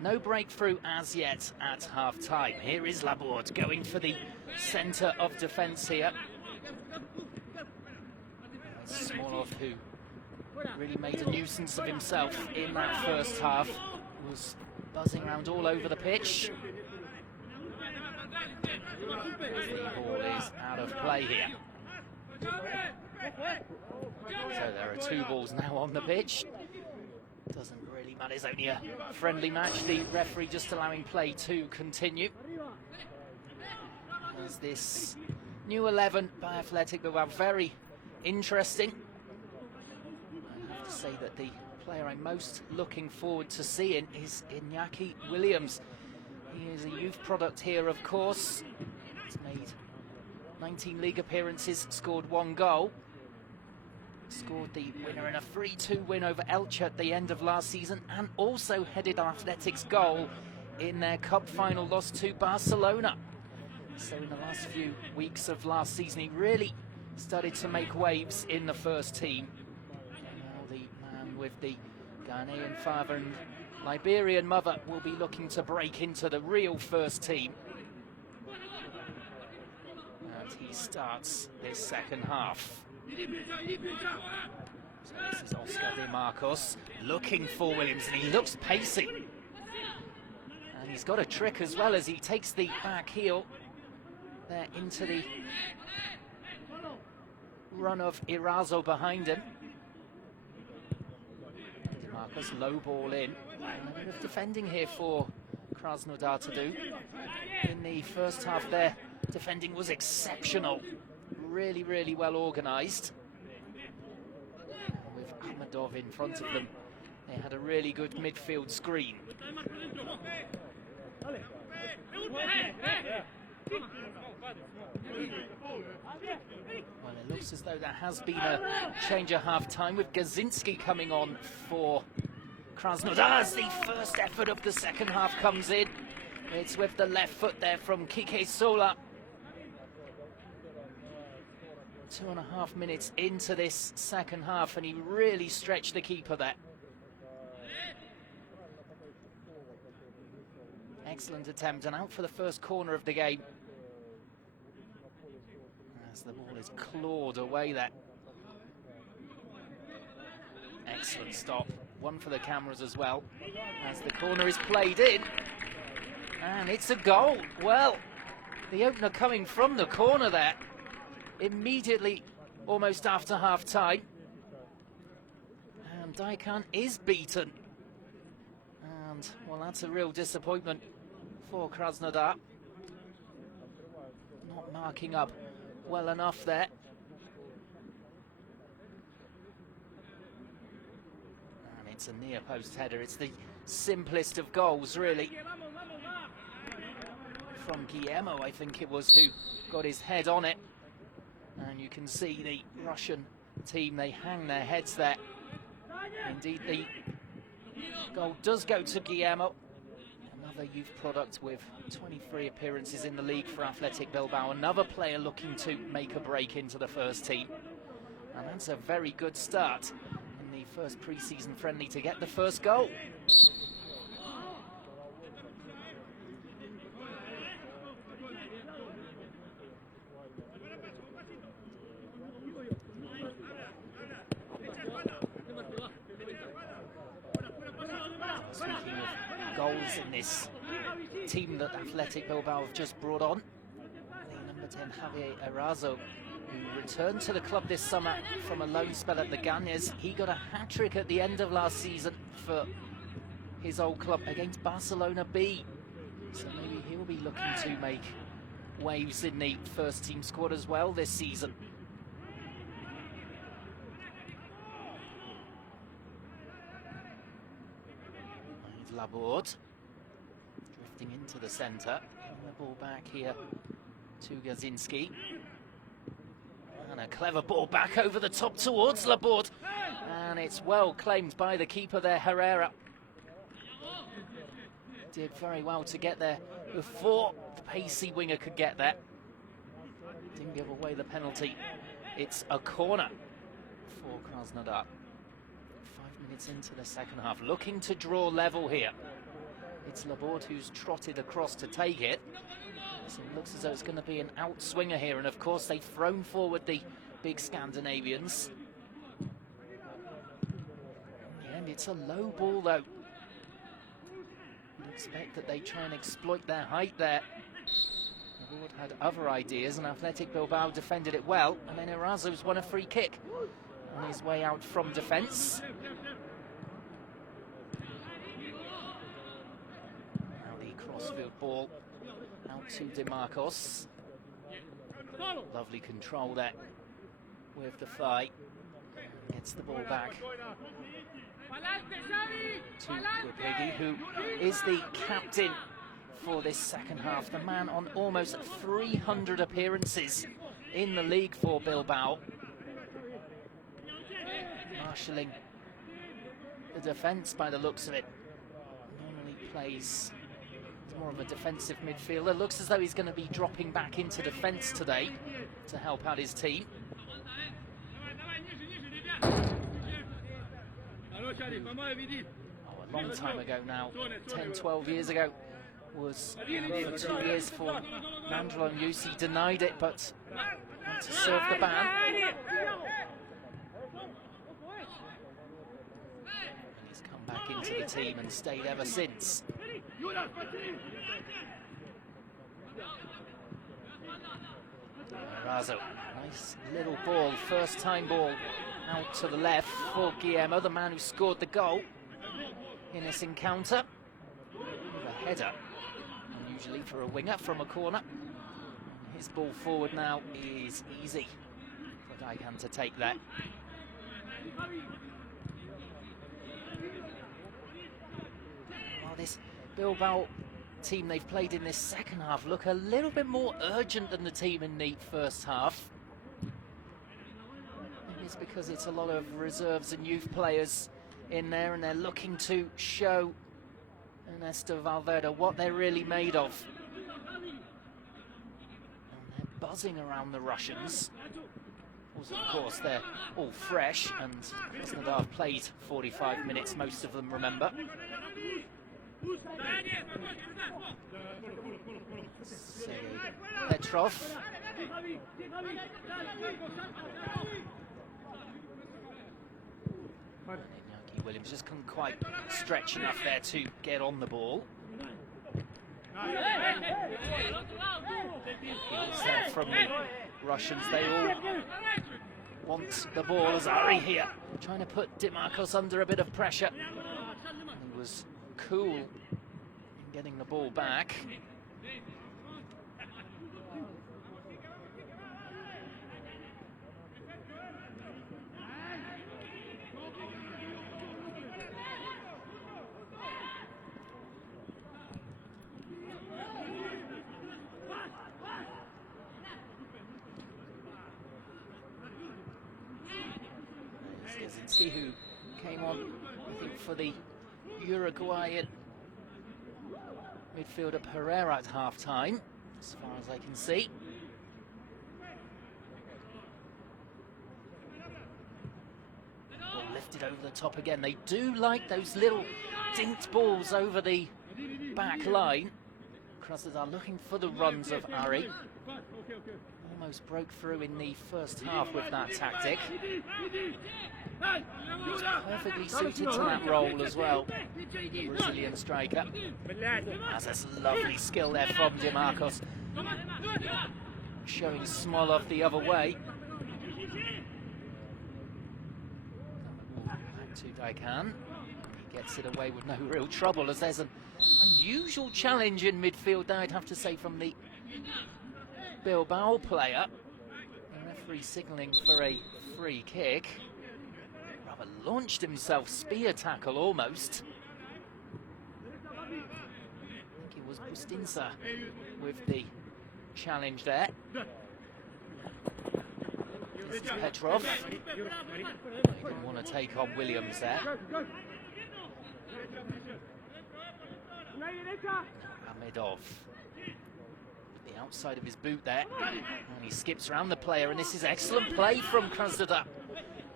no breakthrough as yet at half-time. Here is Laborde going for the centre of defence here. Smolov, who really made a nuisance of himself in that first half, was buzzing around all over the pitch. The ball is out of play here. So there are 2 balls now on the pitch. Doesn't really matter, it's only a friendly match. The referee just allowing play to continue. As this new 11 by Athletic Bilbao, very interesting. I have to say that the player I'm most looking forward to seeing is Iñaki Williams. He is a youth product here, of course. He's made 19 league appearances, scored 1 goal. Scored the winner in a 3-2 win over Elche at the end of last season, and also headed Athletic's goal in their cup final loss to Barcelona. So in the last few weeks of last season, he really started to make waves in the first team. And now the man with the Ghanaian father and Liberian mother will be looking to break into the real first team. And he starts this second half. So this is Oscar De Marcos looking for Williams, and he looks pacey. And he's got a trick as well, as he takes the back heel there into the run of Irazo behind him. De Marcos low ball in. And a bit of defending here for Krasnodar to do. In the first half, their defending was exceptional. Really, really well organised. With Ahmedov in front of them, they had a really good midfield screen. Well, it looks as though there has been a change at half-time, with Gazinski coming on for Krasnodar as the first effort of the second half comes in. It's with the left foot there from Kike Sola. 2.5 minutes into this second half, and he really stretched the keeper there. Excellent attempt, and out for the first corner of the game. As the ball is clawed away there. Excellent stop. One for the cameras as well. As the corner is played in. And it's a goal. Well, the opener coming from the corner there. Immediately, almost after half-time. And Daikan is beaten. And, well, that's a real disappointment for Krasnodar. Not marking up well enough there. And it's a near-post header. It's the simplest of goals, really. From Guillermo, I think it was, who got his head on it. And you can see the Russian team, they hang their heads there. Indeed, the goal does go to Guillermo. Another youth product with 23 appearances in the league for Athletic Bilbao. Another player looking to make a break into the first team. And that's a very good start in the first pre-season friendly to get the first goal. Speaking of goals in this team that Athletic Bilbao have just brought on, the number 10 Javier Erazo who returned to the club this summer from a loan spell at the Ganes. He got a hat-trick at the end of last season for his old club against Barcelona B. So maybe he'll be looking to make waves in the first team squad as well this season. Laborde drifting into the centre. The ball back here to Gazinski. And a clever ball back over the top towards Laborde. And it's well claimed by the keeper there, Herrera. Did very well to get there before the pacey winger could get there. Didn't give away the penalty. It's a corner for Krasnodar. 5 minutes into the second half, looking to draw level here. It's Laborde who's trotted across to take it. So it looks as though it's going to be an outswinger here, and of course they've thrown forward the big Scandinavians. In the end, it's a low ball though. You'd expect that they try and exploit their height there. Laborde had other ideas, and Athletic Bilbao defended it well, and then Erazo's won a free kick on his way out from defence. Now the crossfield ball out to DeMarcos. Lovely control there with the thigh. Gets the ball back to Rapigi, who is the captain for this second half. The man on almost 300 appearances in the league for Bilbao. Marshalling the defence by the looks of it. Normally plays more of a defensive midfielder. Looks as though he's going to be dropping back into defence today to help out his team. A long time ago now, 10-12 years ago, was for 2 years for Mandrel and Yusi. Denied it, but had to serve the ban. And he's come back into the team and stayed ever since. Erazo, nice little ball, first time ball out to the left for Guillermo, the man who scored the goal in this encounter. With a header, usually for a winger from a corner. His ball forward now is easy for Daikan to take that. Well, this Bilbao team they've played in this second half look a little bit more urgent than the team in the first half. Maybe it's because it's a lot of reserves and youth players in there, and they're looking to show Ernesto Valverde what they're really made of. And they're buzzing around the Russians. Also, of course, they're all fresh, and Krasnodar have played 45 minutes, most of them, remember. Petrov. Iñaki Williams just couldn't quite stretch enough there to get on the ball. From the Russians, they all want the ball. Azari here, trying to put DeMarcos under a bit of pressure. He was cool in getting the ball back. Gazinski, who came on, I think, for the Uruguayan midfielder Pereira at half-time, as far as I can see. Ball lifted over the top again. They do like those little dinked balls over the back line. Krasnodar looking for the runs of Ari. Almost broke through in the first half with that tactic. He's perfectly suited to that role as well, the Brazilian striker. That's a lovely skill there from DeMarcos. Showing Smolov the other way. To Daikan. He gets it away with no real trouble, as there's an unusual challenge in midfield now, I'd have to say, from the Bilbao player. The referee signalling for a free kick. Rather launched himself, spear tackle almost. I think it was Bustinza with the challenge there. This is Petrov. He didn't want to take on Williams there. Amidov. The outside of his boot there. And he skips around the player, and this is excellent play from Krasnodar.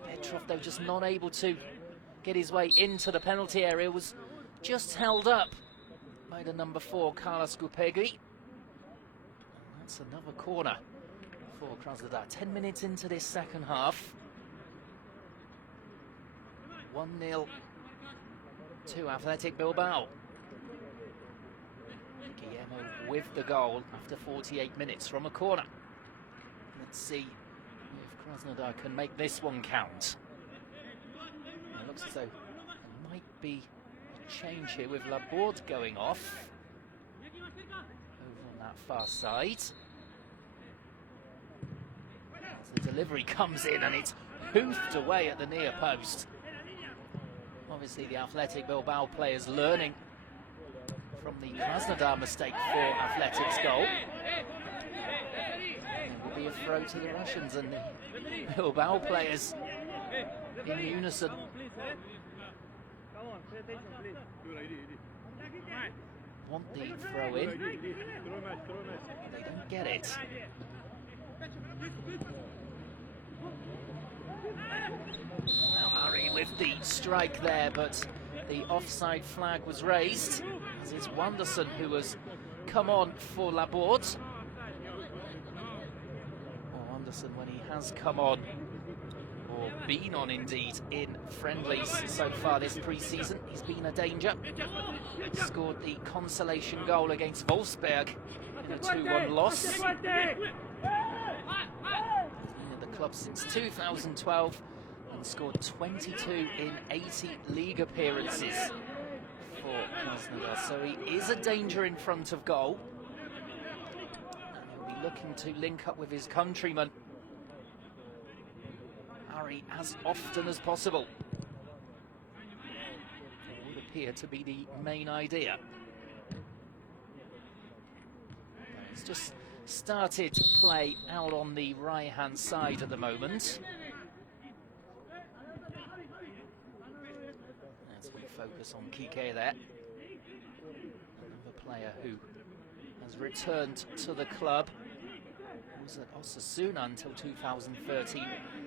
Petrov, though, just not able to get his way into the penalty area, was just held up by the number 4, Carlos Gupegui. That's another corner for Krasnodar. 10 minutes into this second half. 1-0 to Athletic Bilbao. Guillermo with the goal after 48 minutes from a corner. Let's see if Krasnodar can make this one count. It looks as though there might be a change here with Laborde going off over on that far side. As the delivery comes in, and it's hoofed away at the near post. Obviously the Athletic Bilbao players learning from the Krasnodar mistake for Athletic's goal. And it will be a throw to the Russians, and the Bilbao players in unison. Want the throw in. They don't get it. Now Ari with the strike there, but the offside flag was raised, as it's Wanderson who has come on for Laborde. Or Wanderson, when he has come on, or been on indeed, in friendlies so far this pre-season, he's been a danger. He scored the consolation goal against Wolfsberg in a 2-1 loss. He's been at the club since 2012 and scored 22 in 80 league appearances for Krasnodar. So he is a danger in front of goal. And he'll be looking to link up with his countryman Ari as often as possible. It would appear to be the main idea. He's just started play out on the right-hand side at the moment. As we focus on Kike there. Another player who has returned to the club. He was at Osasuna until 2013.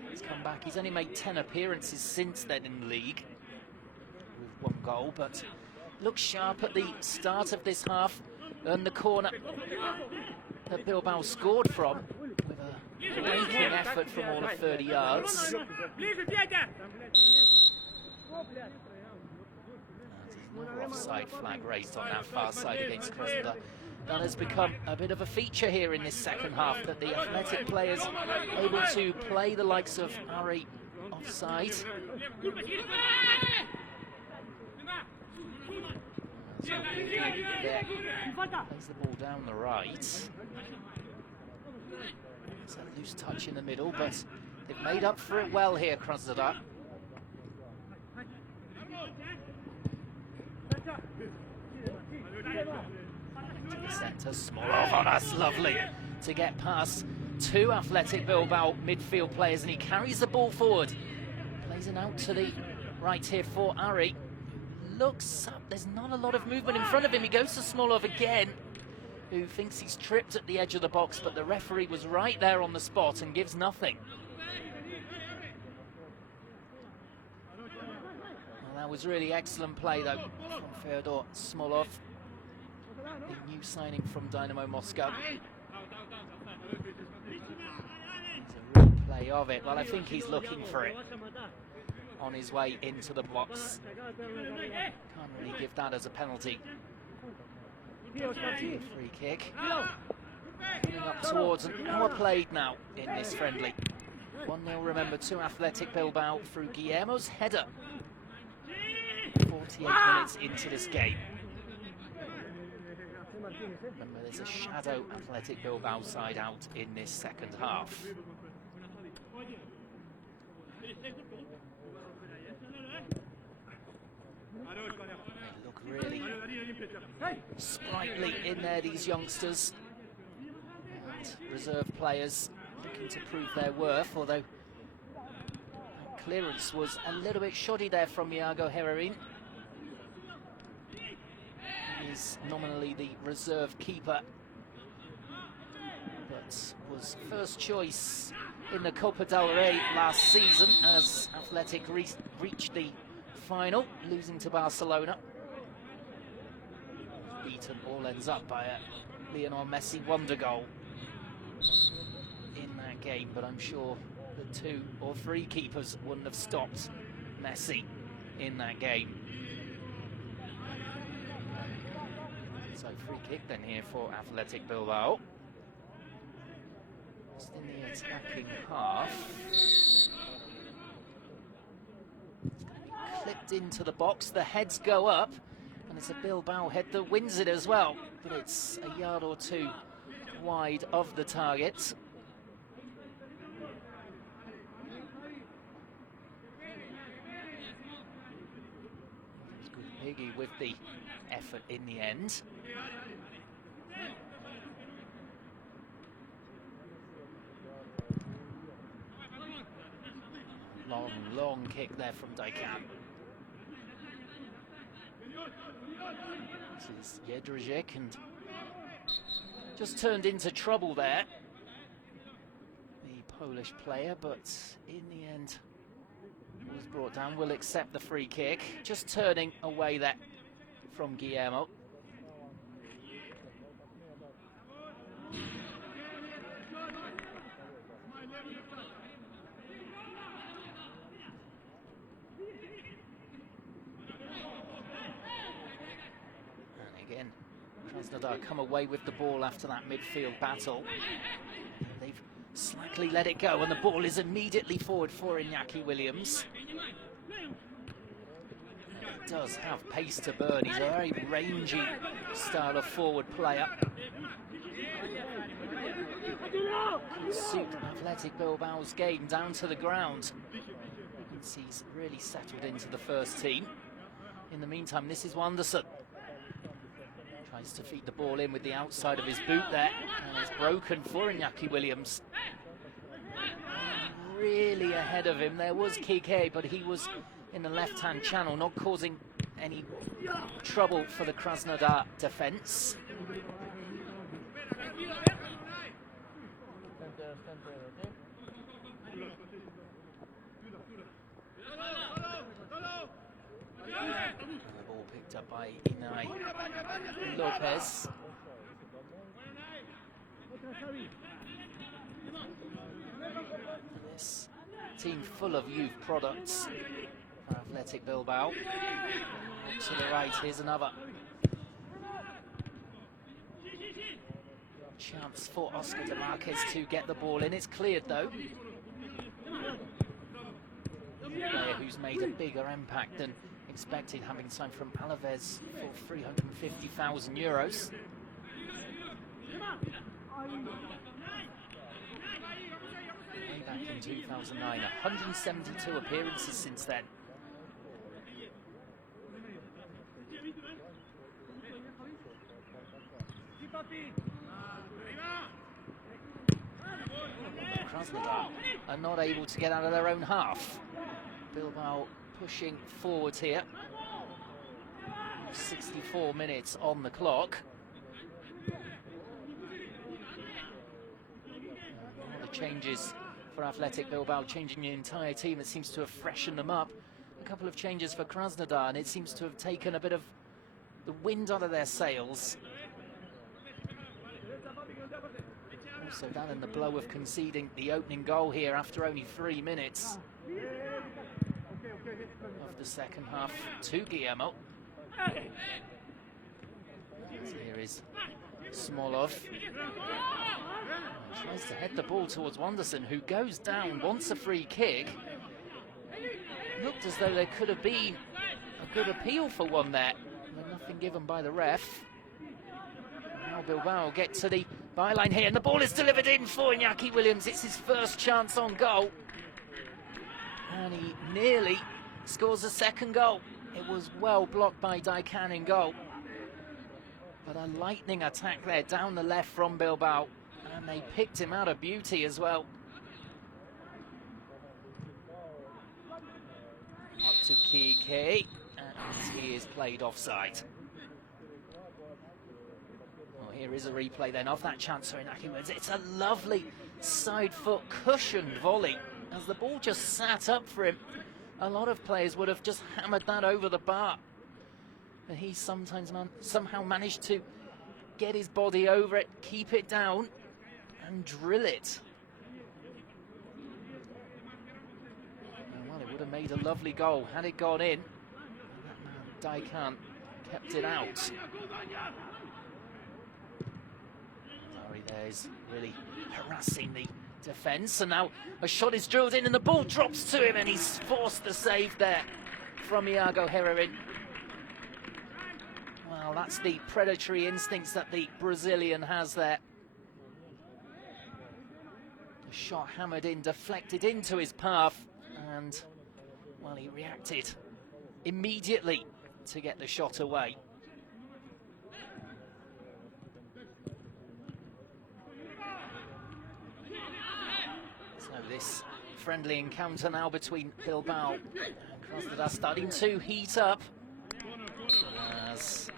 He's come back. He's only made 10 appearances since then in the league, with 1 goal, but looks sharp at the start of this half. And the corner that Bilbao scored from, with a breaking effort from all of 30 yards. Another offside flag raised on that far side against Krasnodar. That has become a bit of a feature here in this second half, that the Athletic players able to play the likes of Ari offside. There. Plays the ball down the right. It's a loose touch in the middle, but they've made up for it well here, Krasnodar. To the centre, Smolov, oh, that's lovely to get past 2 Athletic Bilbao midfield players, and he carries the ball forward. Plays it out to the right here for Ari. Looks up, there's not a lot of movement in front of him. He goes to Smolov again, who thinks he's tripped at the edge of the box, but the referee was right there on the spot and gives nothing. Well, that was really excellent play though from Fyodor Smolov, the new signing from Dynamo Moscow. There's a replay of it. Well, I think he's looking for it on his way into the box. Can't really give that as a penalty. Free kick. Coming up towards an hour played now in this friendly. 1-0, remember, to Athletic Bilbao through Guillermo's header 48 minutes into this game. Remember, there's a shadow Athletic Bilbao side out in this second half. They look really sprightly in there, these youngsters. And reserve players looking to prove their worth, although that clearance was a little bit shoddy there from Iago Herrerin. Is nominally the reserve keeper, but was first choice in the Copa del Rey last season as Athletic reached the final, losing to Barcelona. Beaten all ends up by a Lionel Messi wonder goal in that game, but I'm sure the 2 or 3 keepers wouldn't have stopped Messi in that game. So free kick then here for Athletic Bilbao. Just in the attacking half. It's going to be clipped into the box. The heads go up, and it's a Bilbao head that wins it as well. But it's a yard or 2 wide of the target. It's good Piggy with the effort in the end. Long kick there from Daikan. This is Jedrzejczyk, and just turned into trouble there, the Polish player, but in the end was brought down. Will accept the free kick. Just turning away there from Guillermo. Krasnodar come away with the ball after that midfield battle. They've slackly let it go, and the ball is immediately forward for Iñaki Williams. He does have pace to burn. He's a very rangy style of forward player. Could suit Athletic Bilbao's game down to the ground. He's really settled into the first team. In the meantime, this is Wanderson. Tries to feed the ball in with the outside of his boot there, and it's broken for Iñaki Williams. Really ahead of him, there was Kike, but he was in the left-hand channel, not causing any trouble for the Krasnodar defence. The ball picked up by Inai Lopez. This team full of youth products for Athletic Bilbao. To the right, here's another chance for Oscar de Marquez to get the ball in. It's cleared though. A player who's made a bigger impact than expected, having signed from Alaves for €350,000. Way back in 2009, 172 appearances since then. Krasnodar are not able to get out of their own half. Bilbao pushing forward here. 64 minutes on the clock. All the changes for Athletic Bilbao, changing the entire team. It seems to have freshened them up. A couple of changes for Krasnodar, and it seems to have taken a bit of the wind out of their sails. Also that and the blow of conceding the opening goal here after only 3 minutes of the second half to Guillermo. Here is Smolov. Tries to head the ball towards Wanderson, who goes down, wants a free kick. Looked as though there could have been A good appeal for one there, but nothing given by the ref. Now Bilbao get to the byline here, and the ball is delivered in for Iñaki Williams. It's his first chance on goal, and he nearly scores a second goal. It was well blocked by Daikan in goal, but a lightning attack there down the left from Bilbao, and they picked him out of beauty as well. Up to Kike, and he is played offside. Well, here is a replay then of that chance for Iñaki Williams. It's a lovely side foot cushioned volley as the ball just sat up for him. A lot of players would have just hammered that over the bar, but he somehow managed to get his body over it, keep it down, and drill it. Well, it would have made a lovely goal had it gone in. That man, Daikan, kept it out. Sorry, there's really harassing the defence, and now a shot is drilled in and the ball drops to him, and he's forced the save there from Iago Herrerin. Well, that's the predatory instincts that the Brazilian has there. The shot hammered in, deflected into his path, and well, he reacted immediately to get the shot away. So this friendly encounter now between Bilbao and Krasnodar starting to heat up, as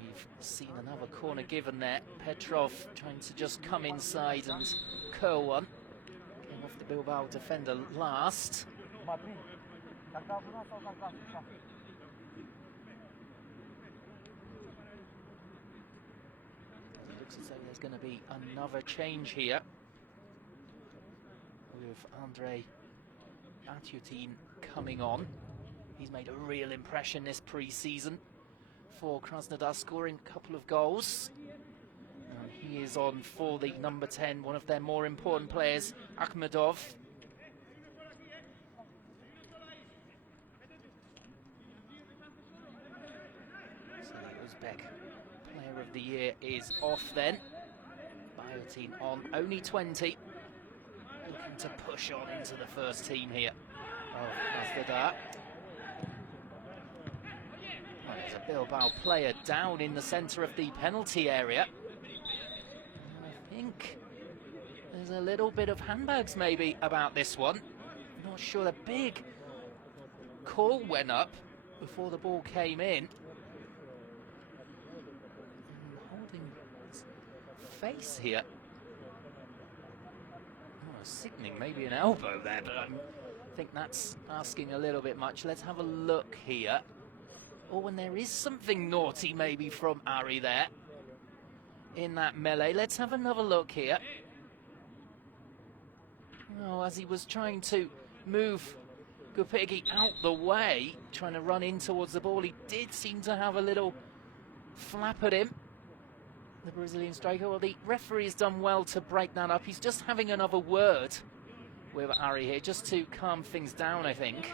we've seen another corner given there. Petrov trying to just come inside and curl one. Came off the Bilbao defender last. It looks as though there's going to be another change here, with Andre Atutin coming on. He's made a real impression this pre-season for Krasnodar, scoring a couple of goals. And he is on for the number 10, one of their more important players, Akhmedov. So the Uzbek player of the year is off then. Biotin on, only 20. Looking to push on into the first team here of Krasnodar. Well, there's a Bilbao player down in the centre of the penalty area. I think there's a little bit of handbags maybe about this one. I'm not sure. The big call went up before the ball came in. And holding his face here. Sickening, maybe an elbow there, but I think that's asking a little bit much. Let's have a look here. Or when there is something naughty maybe from Ari there in that melee. Let's have another look here. Oh, as he was trying to move Gupegi out the way, trying to run in towards the ball, he did seem to have a little flap at him, the Brazilian striker. Well, the referee has done well to break that up. He's just having another word with Ari here, just to calm things down, I think.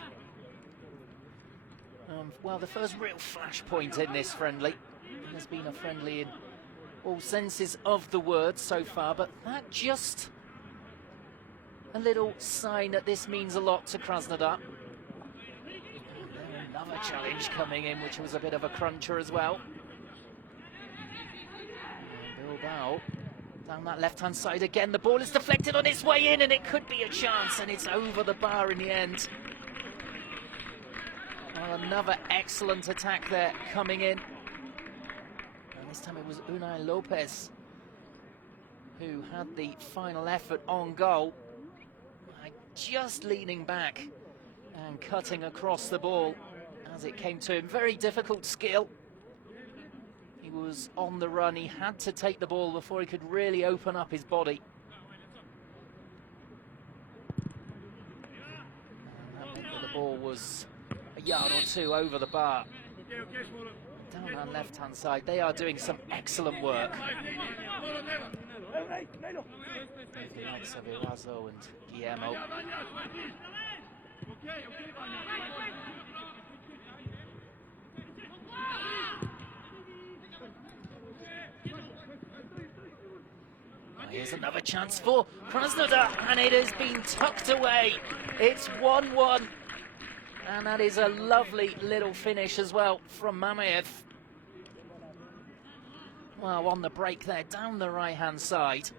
Well, the first real flashpoint in this friendly. It has been a friendly in all senses of the word so far, but that just a little sign that this means a lot to Krasnodar. Another challenge coming in, which was a bit of a cruncher as well. Bilbao down that left-hand side again. The ball is deflected on its way in, and it could be a chance, and it's over the bar in the end. Well, another excellent attack there coming in. And this time it was Unai Lopez who had the final effort on goal. Just leaning back and cutting across the ball as it came to him. Very difficult skill. He was on the run. He had to take the ball before he could really open up his body. And that meant that the ball was a yard or two over the bar. Down that left-hand side, they are doing some excellent work. The likes of Erazo and Guillermo. Here's another chance for Krasnodar, and it has been tucked away. It's 1-1, and that is a lovely little finish as well from Mamayev. Well, on the break there, down the right-hand side.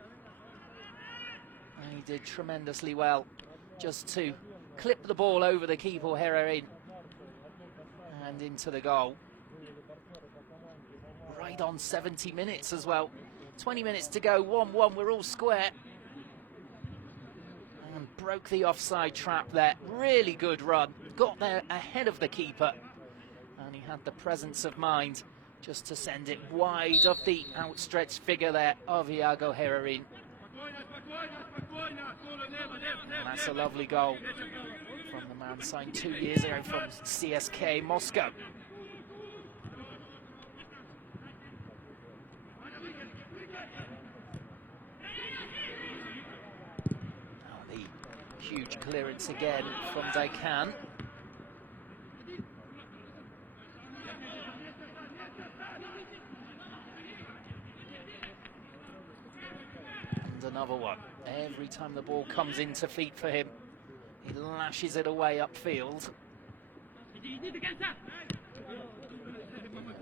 And he did tremendously well just to clip the ball over the keeper Herrerin and into the goal. Right on 70 minutes as well. 20 minutes to go, 1-1, we're all square. And broke the offside trap there. Really good run. Got there ahead of the keeper. And he had the presence of mind just to send it wide of the outstretched figure there of Iago Herrerin. And that's a lovely goal from the man signed 2 years ago from CSKA Moscow. Huge clearance again from Daikan. And another one. Every time the ball comes into feet for him, he lashes it away upfield.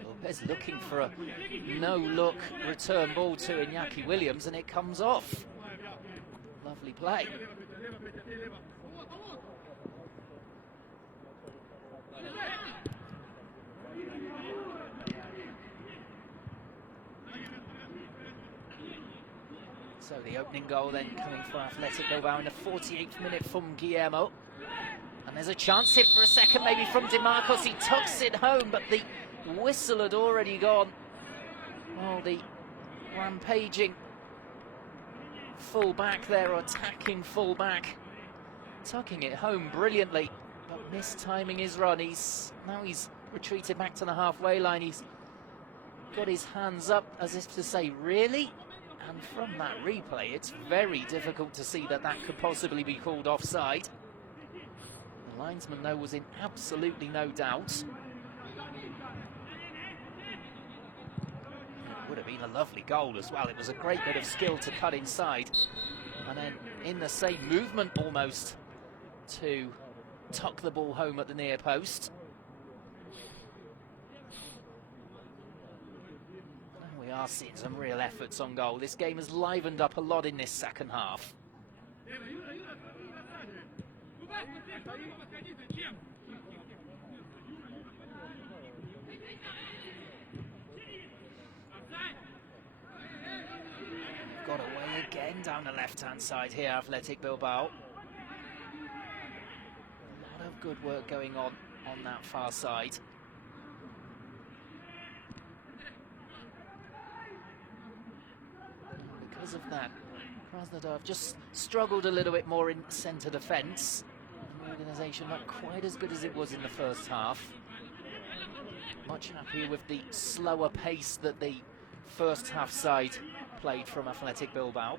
Lopez looking for a no-look return ball to Iñaki Williams, and it comes off. Lovely play. So the opening goal then coming for Athletic Bilbao in the 48th minute from Guillermo. And there's a chance here for a second, maybe from DeMarcos. He tucks it home, but the whistle had already gone. Well, the rampaging full-back there, or attacking full-back, tucking it home brilliantly, but mistiming his run. Now he's retreated back to the halfway line. He's got his hands up as if to say, really? And from that replay, it's very difficult to see that that could possibly be called offside. The linesman, though, was in absolutely no doubt. It would have been a lovely goal as well. It was a great bit of skill to cut inside, and then in the same movement almost to tuck the ball home at the near post. We are seeing some real efforts on goal. This game has livened up a lot in this second half. Got away again down the left-hand side here, Athletic Bilbao. A lot of good work going on that far side. Because of that, Krasnodar have just struggled a little bit more in centre defence. The organisation not quite as good as it was in the first half. Much happier with the slower pace that the first half side played from Athletic Bilbao.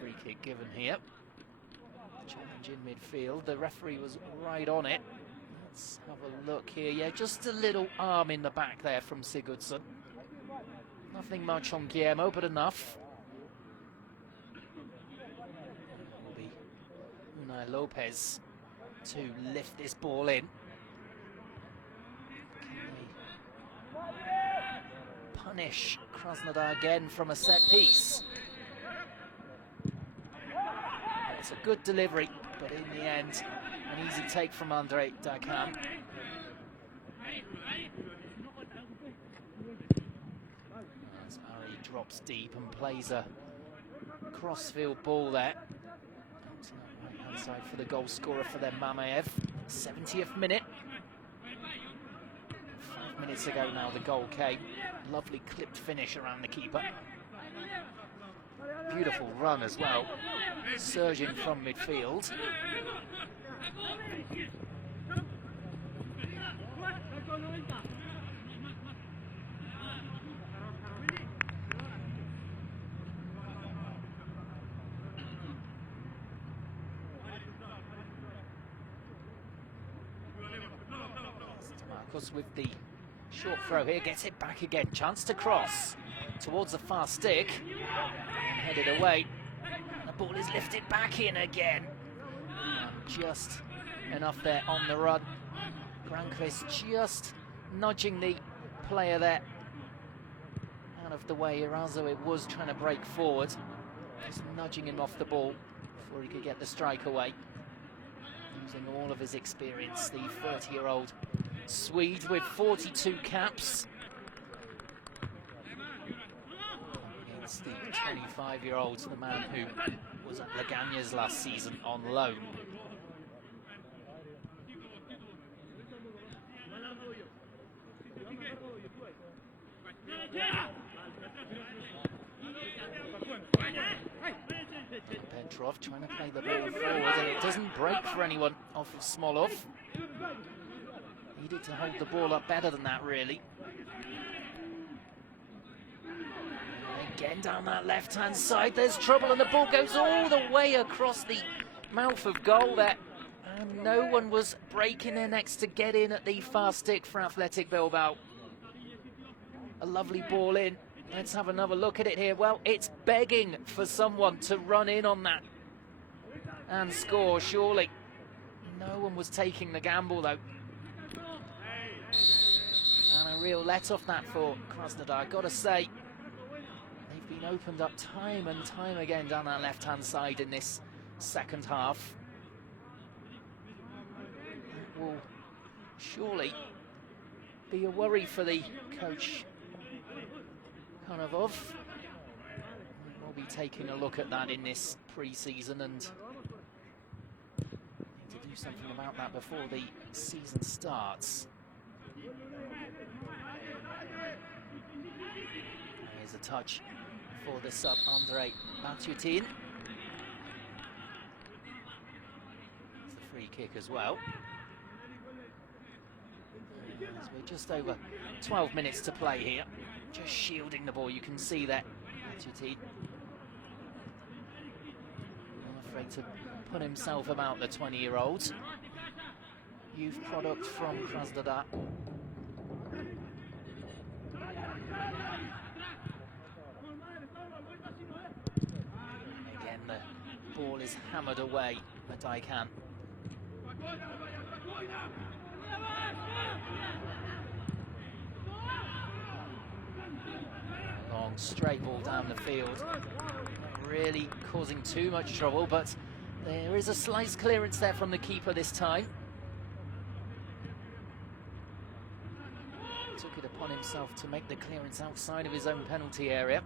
Free kick given here. Challenge in midfield. The referee was right on it. Let's have a look here. Yeah, just a little arm in the back there from Sigurdsson. Nothing much on Guillermo, but enough. Will be Unai Lopez to lift this ball in. Can they punish Krasnodar again from a set piece? It's a good delivery, but in the end, an easy take from Andre Daikan. As Ari drops deep and plays a crossfield ball there. Right-hand side for the goal scorer for them, Mamayev. 70th minute. 5 minutes ago now the goal came. Lovely clipped finish around the keeper. Beautiful run as well, surging from midfield. Marcus with the short throw here, gets it back again. Chance to cross towards the far stick and headed away. The ball is lifted back in again. Just enough there on the run. Granqvist just nudging the player there out of the way. Erazo was trying to break forward, just nudging him off the ball before he could get the strike away. Using all of his experience, the 30-year-old Swede with 42 caps against the 25-year-old, the man who was at Leganés last season on loan. Petrov trying to play the ball forward, and it doesn't break for anyone off of Smolov. Needed to hold the ball up better than that, really. And again down that left-hand side, there's trouble, and the ball goes all the way across the mouth of goal there. And no one was breaking their necks to get in at the far stick for Athletic Bilbao. A lovely ball in. Let's have another look at it here. Well, it's begging for someone to run in on that and score, surely. No one was taking the gamble, though. And a real let-off that for Krasnodar. Got to say, they've been opened up time and time again down that left-hand side in this second half. That will surely be a worry for the coach, Konovov. We'll be taking a look at that in this pre-season and need to do something about that before the season starts. Here's a touch for the sub, Andrei Matutin. It's the free kick as well. As we're just over 12 minutes to play here. Just shielding the ball, you can see that. Matutin not afraid to put himself about the 20-year-old. Youth product from Krasnodar. Again, the ball is hammered away by Daikan. Long straight ball down the field, not really causing too much trouble, but there is a slice clearance there from the keeper this time. Took it upon himself to make the clearance outside of his own penalty area.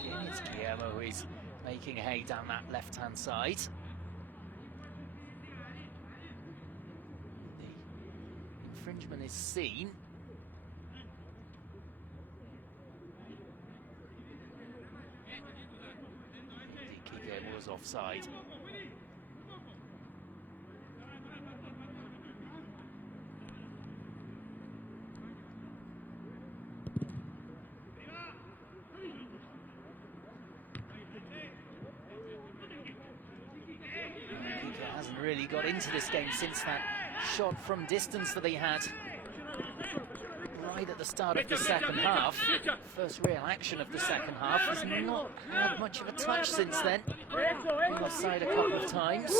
Again, it's Guillermo who is making hay down that left-hand side. The infringement is seen. Was offside. Kike hasn't really got into this game since that shot from distance that he had right at the start of the second half. First real action of the second half. He's not had much of a touch since then. Been offside a couple of times.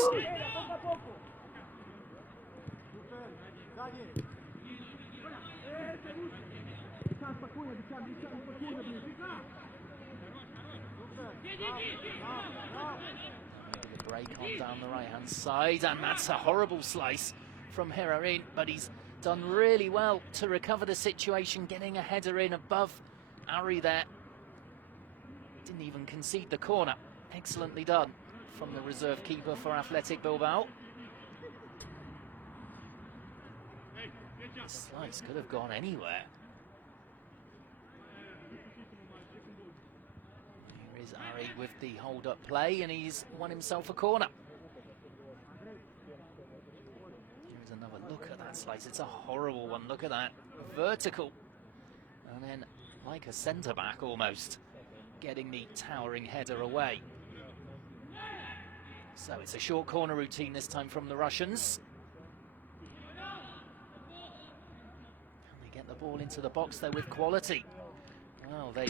A break on down the right-hand side, and that's a horrible slice from Herarin, but he's done really well to recover the situation, getting a header in above Ari there. Didn't even concede the corner. Excellently done from the reserve keeper for Athletic Bilbao. The slice could have gone anywhere. Harry with the hold-up play, and he's won himself a corner. Here's another look at that slice. It's a horrible one. Look at that. Vertical. And then, like a centre-back almost, getting the towering header away. So it's a short corner routine this time from the Russians. Can they get the ball into the box though with quality? Well, they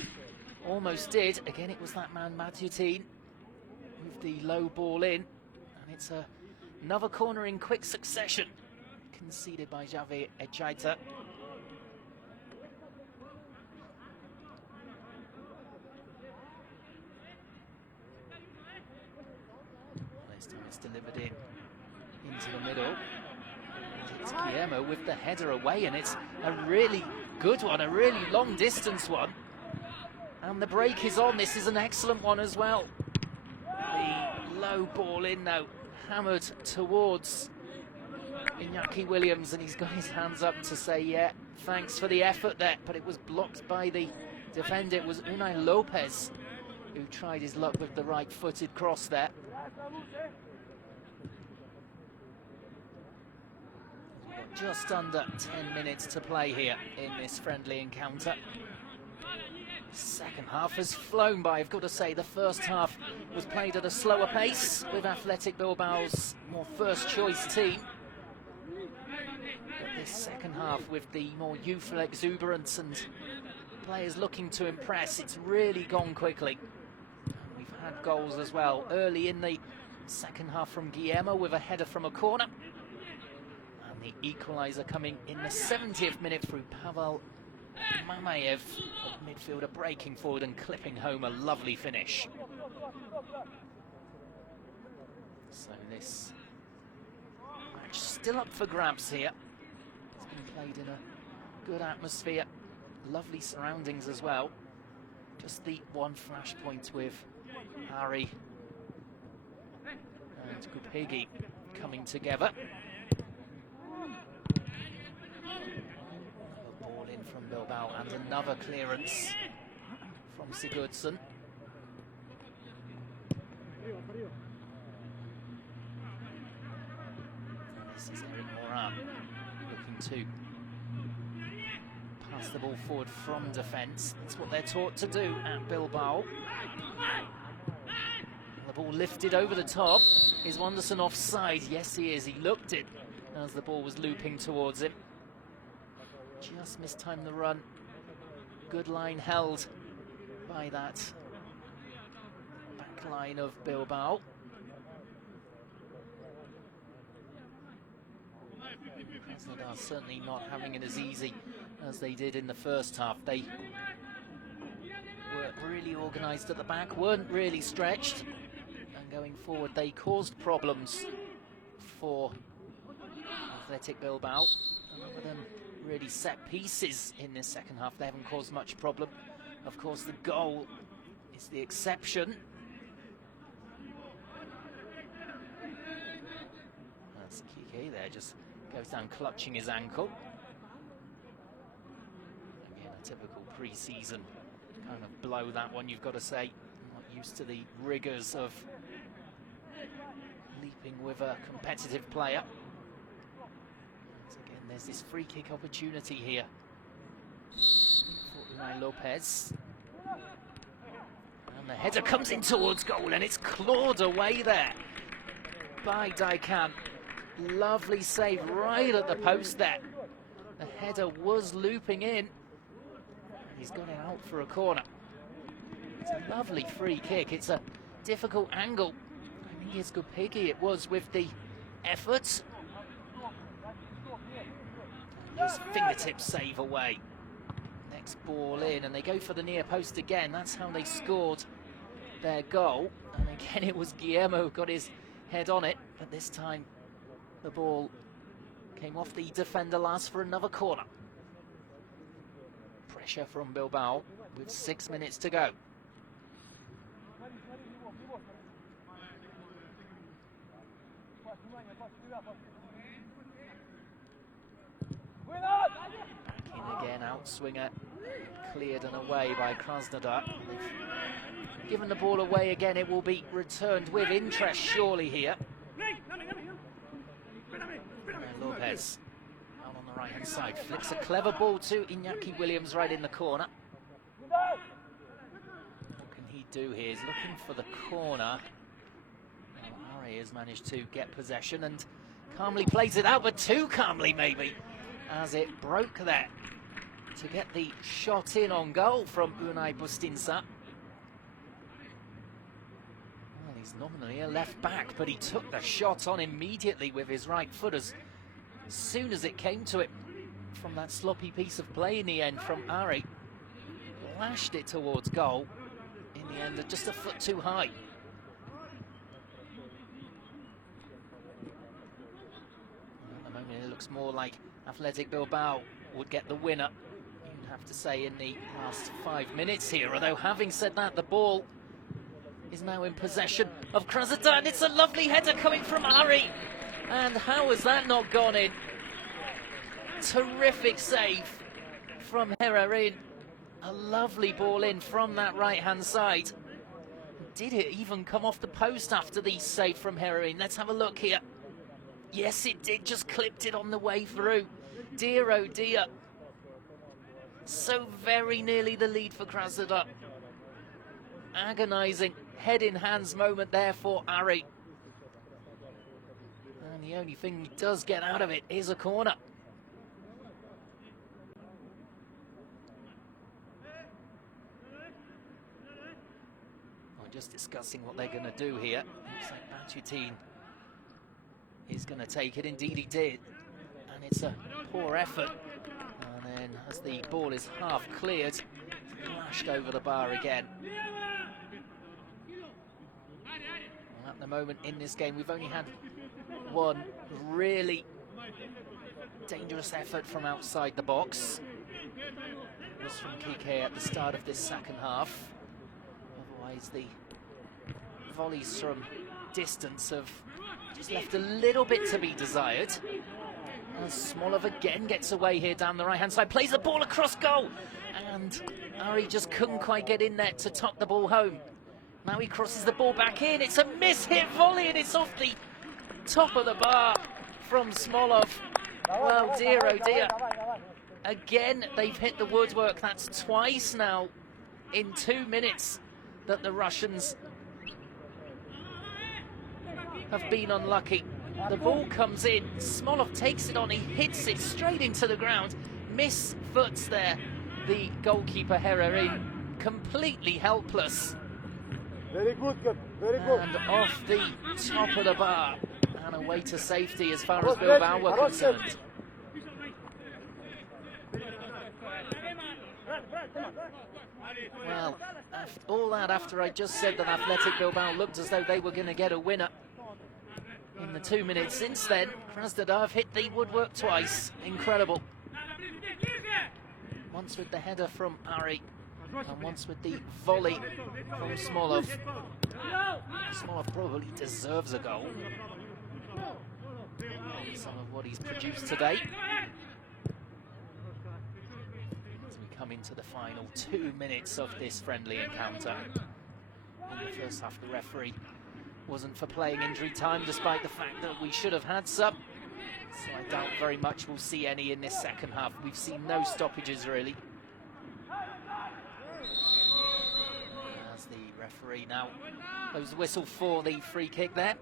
almost did. Again, it was that man Matutin with the low ball in. And it's another corner in quick succession. Conceded by Javier Echaita. This time it's delivered into the middle. It's Guillermo with the header away, and it's a really good one, a really long distance one. And the break is on. This is an excellent one as well. The low ball in now, hammered towards Iñaki Williams, and he's got his hands up to say, yeah, thanks for the effort there, but it was blocked by the defender. It was Unai Lopez who tried his luck with the right-footed cross there. We've got just under 10 minutes to play here in this friendly encounter. Second half has flown by, I've got to say. The first half was played at a slower pace with Athletic Bilbao's more first-choice team. But this second half, with the more youthful exuberance and players looking to impress, it's really gone quickly. We've had goals as well early in the second half from Guillermo with a header from a corner. And the equaliser coming in the 70th minute through Pavel Mamayev, midfielder, breaking forward and clipping home a lovely finish. So this match still up for grabs here. It's been played in a good atmosphere, lovely surroundings as well. Just the one flashpoint with Harry and Gupegi coming together. From Bilbao, and another clearance from Sigurdsson. This is Eric Moran looking to pass the ball forward from defence. That's what they're taught to do at Bilbao. The ball lifted over the top. Is Wanderson offside? Yes, he is. He looked it as the ball was looping towards him. Just mistimed the run. Good line held by that back line of Bilbao. Krasnodar certainly not having it as easy as they did in the first half. They were really organised at the back, weren't really stretched, and going forward they caused problems for Athletic Bilbao. Other than really set pieces in this second half, they haven't caused much problem. Of course, the goal is the exception. That's Kike there, just goes down clutching his ankle. Again, a typical pre-season kind of blow, that one, you've got to say. Not used to the rigours of leaping with a competitive player. There's this free kick opportunity here for Unai Lopez. And the header comes in towards goal, and it's clawed away there by Daikan. Lovely save right at the post there. The header was looping in. He's got it out for a corner. It's a lovely free kick. It's a difficult angle. I think it's Gupegi, it was, with the effort. His fingertip save away. Next ball in, and they go for the near post again. That's how they scored their goal. And again, it was Guillermo who got his head on it, but this time the ball came off the defender last for another corner. Pressure from Bilbao with 6 minutes to go. Back in again, outswinger Cleared and away by Krasnodar. They've given the ball away again. It will be returned with interest surely here. And Lopez out on the right hand side flicks a clever ball to Iñaki Williams right in the corner. What can he do here? He's looking for the corner. Well, Ari has managed to get possession and calmly plays it out, but too calmly maybe, as it broke there to get the shot in on goal from Unai Bustinsa. Well, he's nominally a left back, but he took the shot on immediately with his right foot as soon as it came to it from that sloppy piece of play in the end from Ari. Lashed it towards goal. In the end, just a foot too high. At the moment, it looks more like Athletic Bilbao would get the winner, you'd have to say, in the last 5 minutes here. Although, having said that, the ball is now in possession of Krasnodar, and it's a lovely header coming from Ari. And how has that not gone in? Terrific save from Herrerin. A lovely ball in from that right-hand side. Did it even come off the post after the save from Herrerin? Let's have a look here. Yes, it did. Just clipped it on the way through. Dear, oh dear. So very nearly the lead for Krasnodar. Agonising head-in-hands moment there for Ari. And the only thing he does get out of it is a corner. We're just discussing what they're going to do here. Looks like Batutin is going to take it. Indeed he did. And it's a poor effort. And then as the ball is half cleared, flashed over the bar again. And at the moment in this game, we've only had one really dangerous effort from outside the box. It was from Kike at the start of this second half. Otherwise, the volleys from distance have just left a little bit to be desired. As Smolov again gets away here down the right-hand side, plays the ball across goal, and Ari just couldn't quite get in there to tuck the ball home. Now he crosses the ball back in. It's a miss-hit volley, and it's off the top of the bar from Smolov. Well, dear, oh dear. Again, they've hit the woodwork. That's twice now in 2 minutes that the Russians have been unlucky. The ball comes in, Smolov takes it on, he hits it straight into the ground, misfoots there the goalkeeper Herrerin, completely helpless. Very good, very good. And off the top of the bar, and away to safety as far as Bilbao were concerned. Well, all that after I just said that Athletic Bilbao looked as though they were going to get a winner. In the 2 minutes since then, Krasnodar have hit the woodwork twice. Incredible. Once with the header from Ari, and once with the volley from Smolov. Smolov probably deserves a goal. Some of what he's produced today. As we come into the final 2 minutes of this friendly encounter. In the first half, the referee wasn't for playing injury time, despite the fact that we should have had some. So I doubt very much we'll see any in this second half. We've seen no stoppages, really. As the referee now blows the whistle for the free kick there.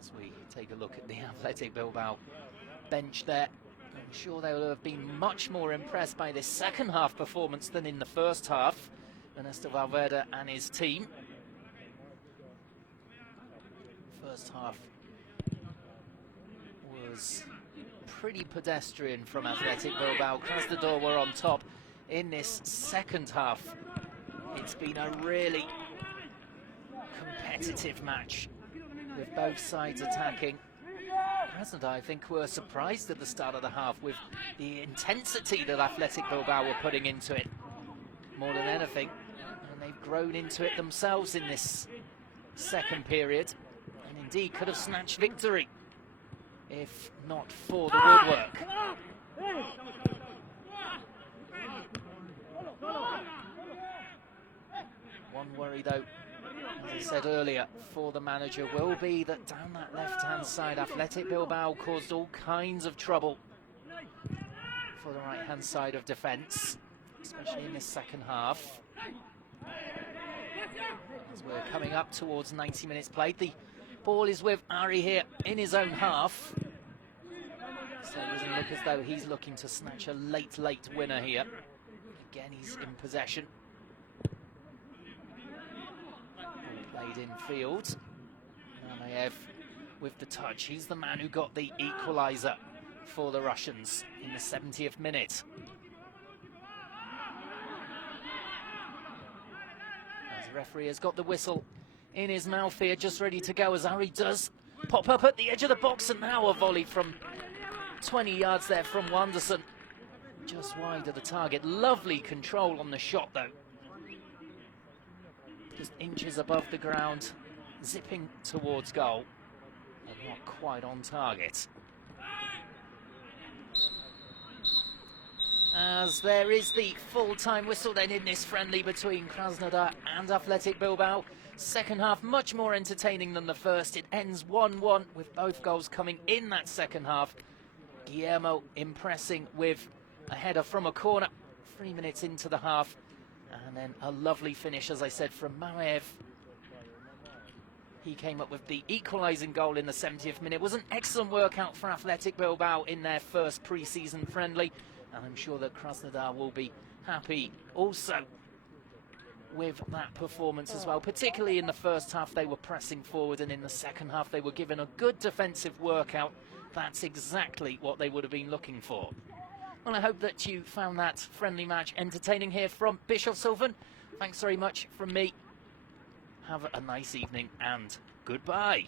As we take a look at the Athletic Bilbao bench there, I'm sure they will have been much more impressed by this second half performance than in the first half. Ernesto Valverde and his team. First half was pretty pedestrian from Athletic Bilbao. Krasnodar were on top. In this second half, it's been a really competitive match with both sides attacking. Krasnodar, I think, were surprised at the start of the half with the intensity that Athletic Bilbao were putting into it, more than anything. And they've grown into it themselves in this second period, and indeed could have snatched victory. if not for the woodwork. One worry though, as I said earlier, for the manager will be that down that left-hand side, Athletic Bilbao caused all kinds of trouble for the right-hand side of defence, especially in this second half. As we're coming up towards 90 minutes played, the ball is with Ari here in his own half. So it doesn't look as though he's looking to snatch a late winner here. Again, he's in possession. Played in field. Mamayev with the touch. He's the man who got the equaliser for the Russians in the 70th minute. As the referee has got the whistle in his mouth here, just ready to go as Ari does pop up at the edge of the box, and now a volley from 20 yards there from Wanderson. Just wide of the target. Lovely control on the shot though. Just inches above the ground, zipping towards goal, and not quite on target. As there is the full-time whistle then in this friendly between Krasnodar and Athletic Bilbao. Second half much more entertaining than the first. It ends 1-1 with both goals coming in that second half. Guillermo impressing with a header from a corner 3 minutes into the half. And then a lovely finish, as I said, from Mamayev. He came up with the equalising goal in the 70th minute. It was an excellent workout for Athletic Bilbao in their first pre-season friendly. And I'm sure that Krasnodar will be happy also with that performance as well. Particularly in the first half, they were pressing forward, and in the second half, they were given a good defensive workout. That's exactly what they would have been looking for. Well, I hope that you found that friendly match entertaining here from Bischofshofen. Thanks very much from me. Have a nice evening and goodbye.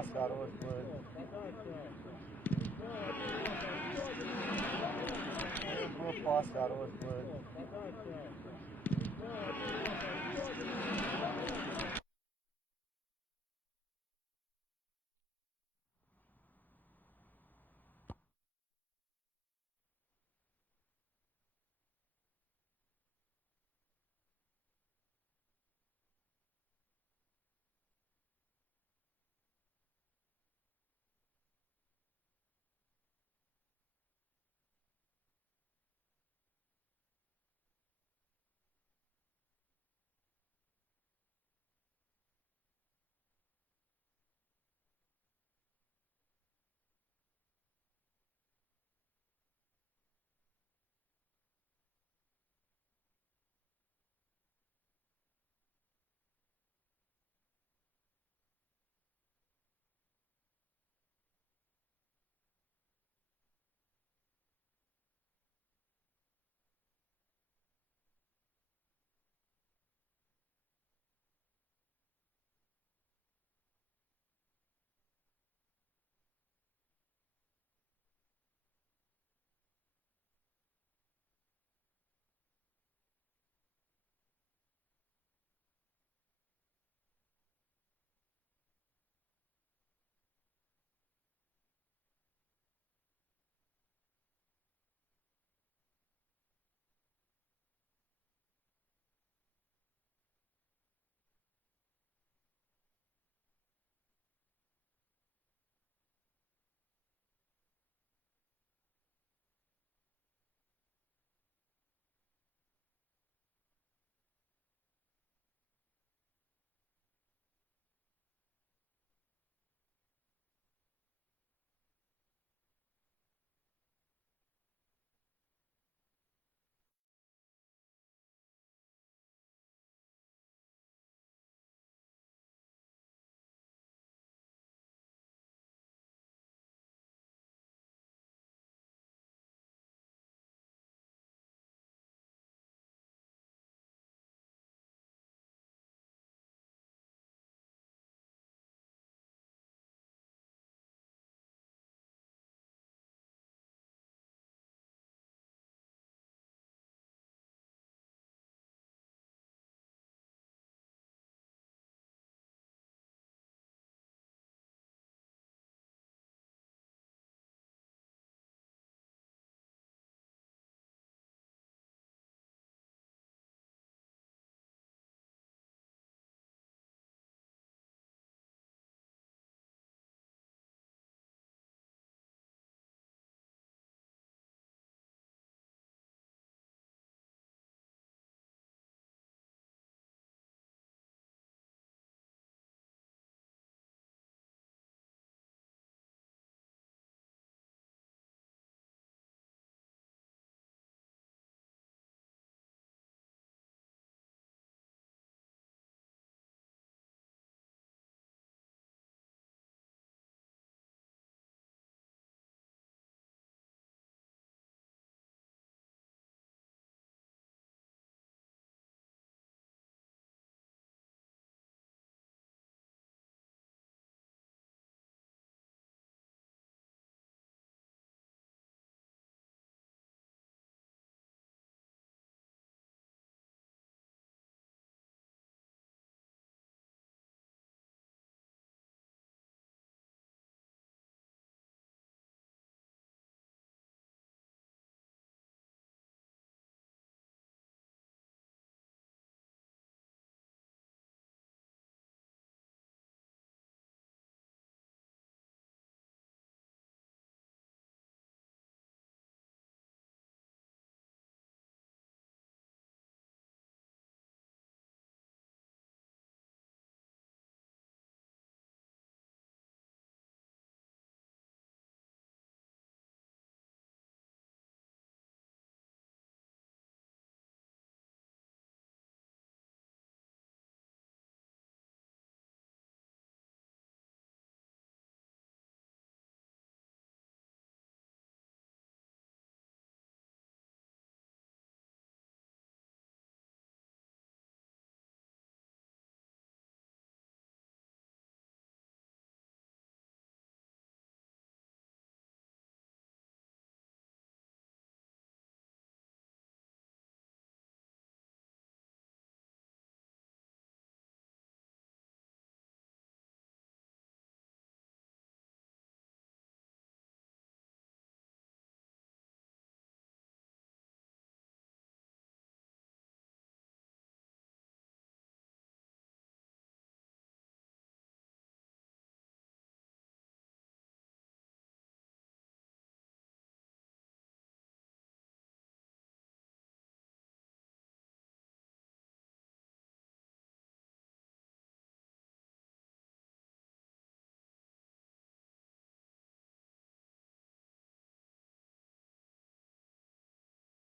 pass, that was good. Very good pass, that was good.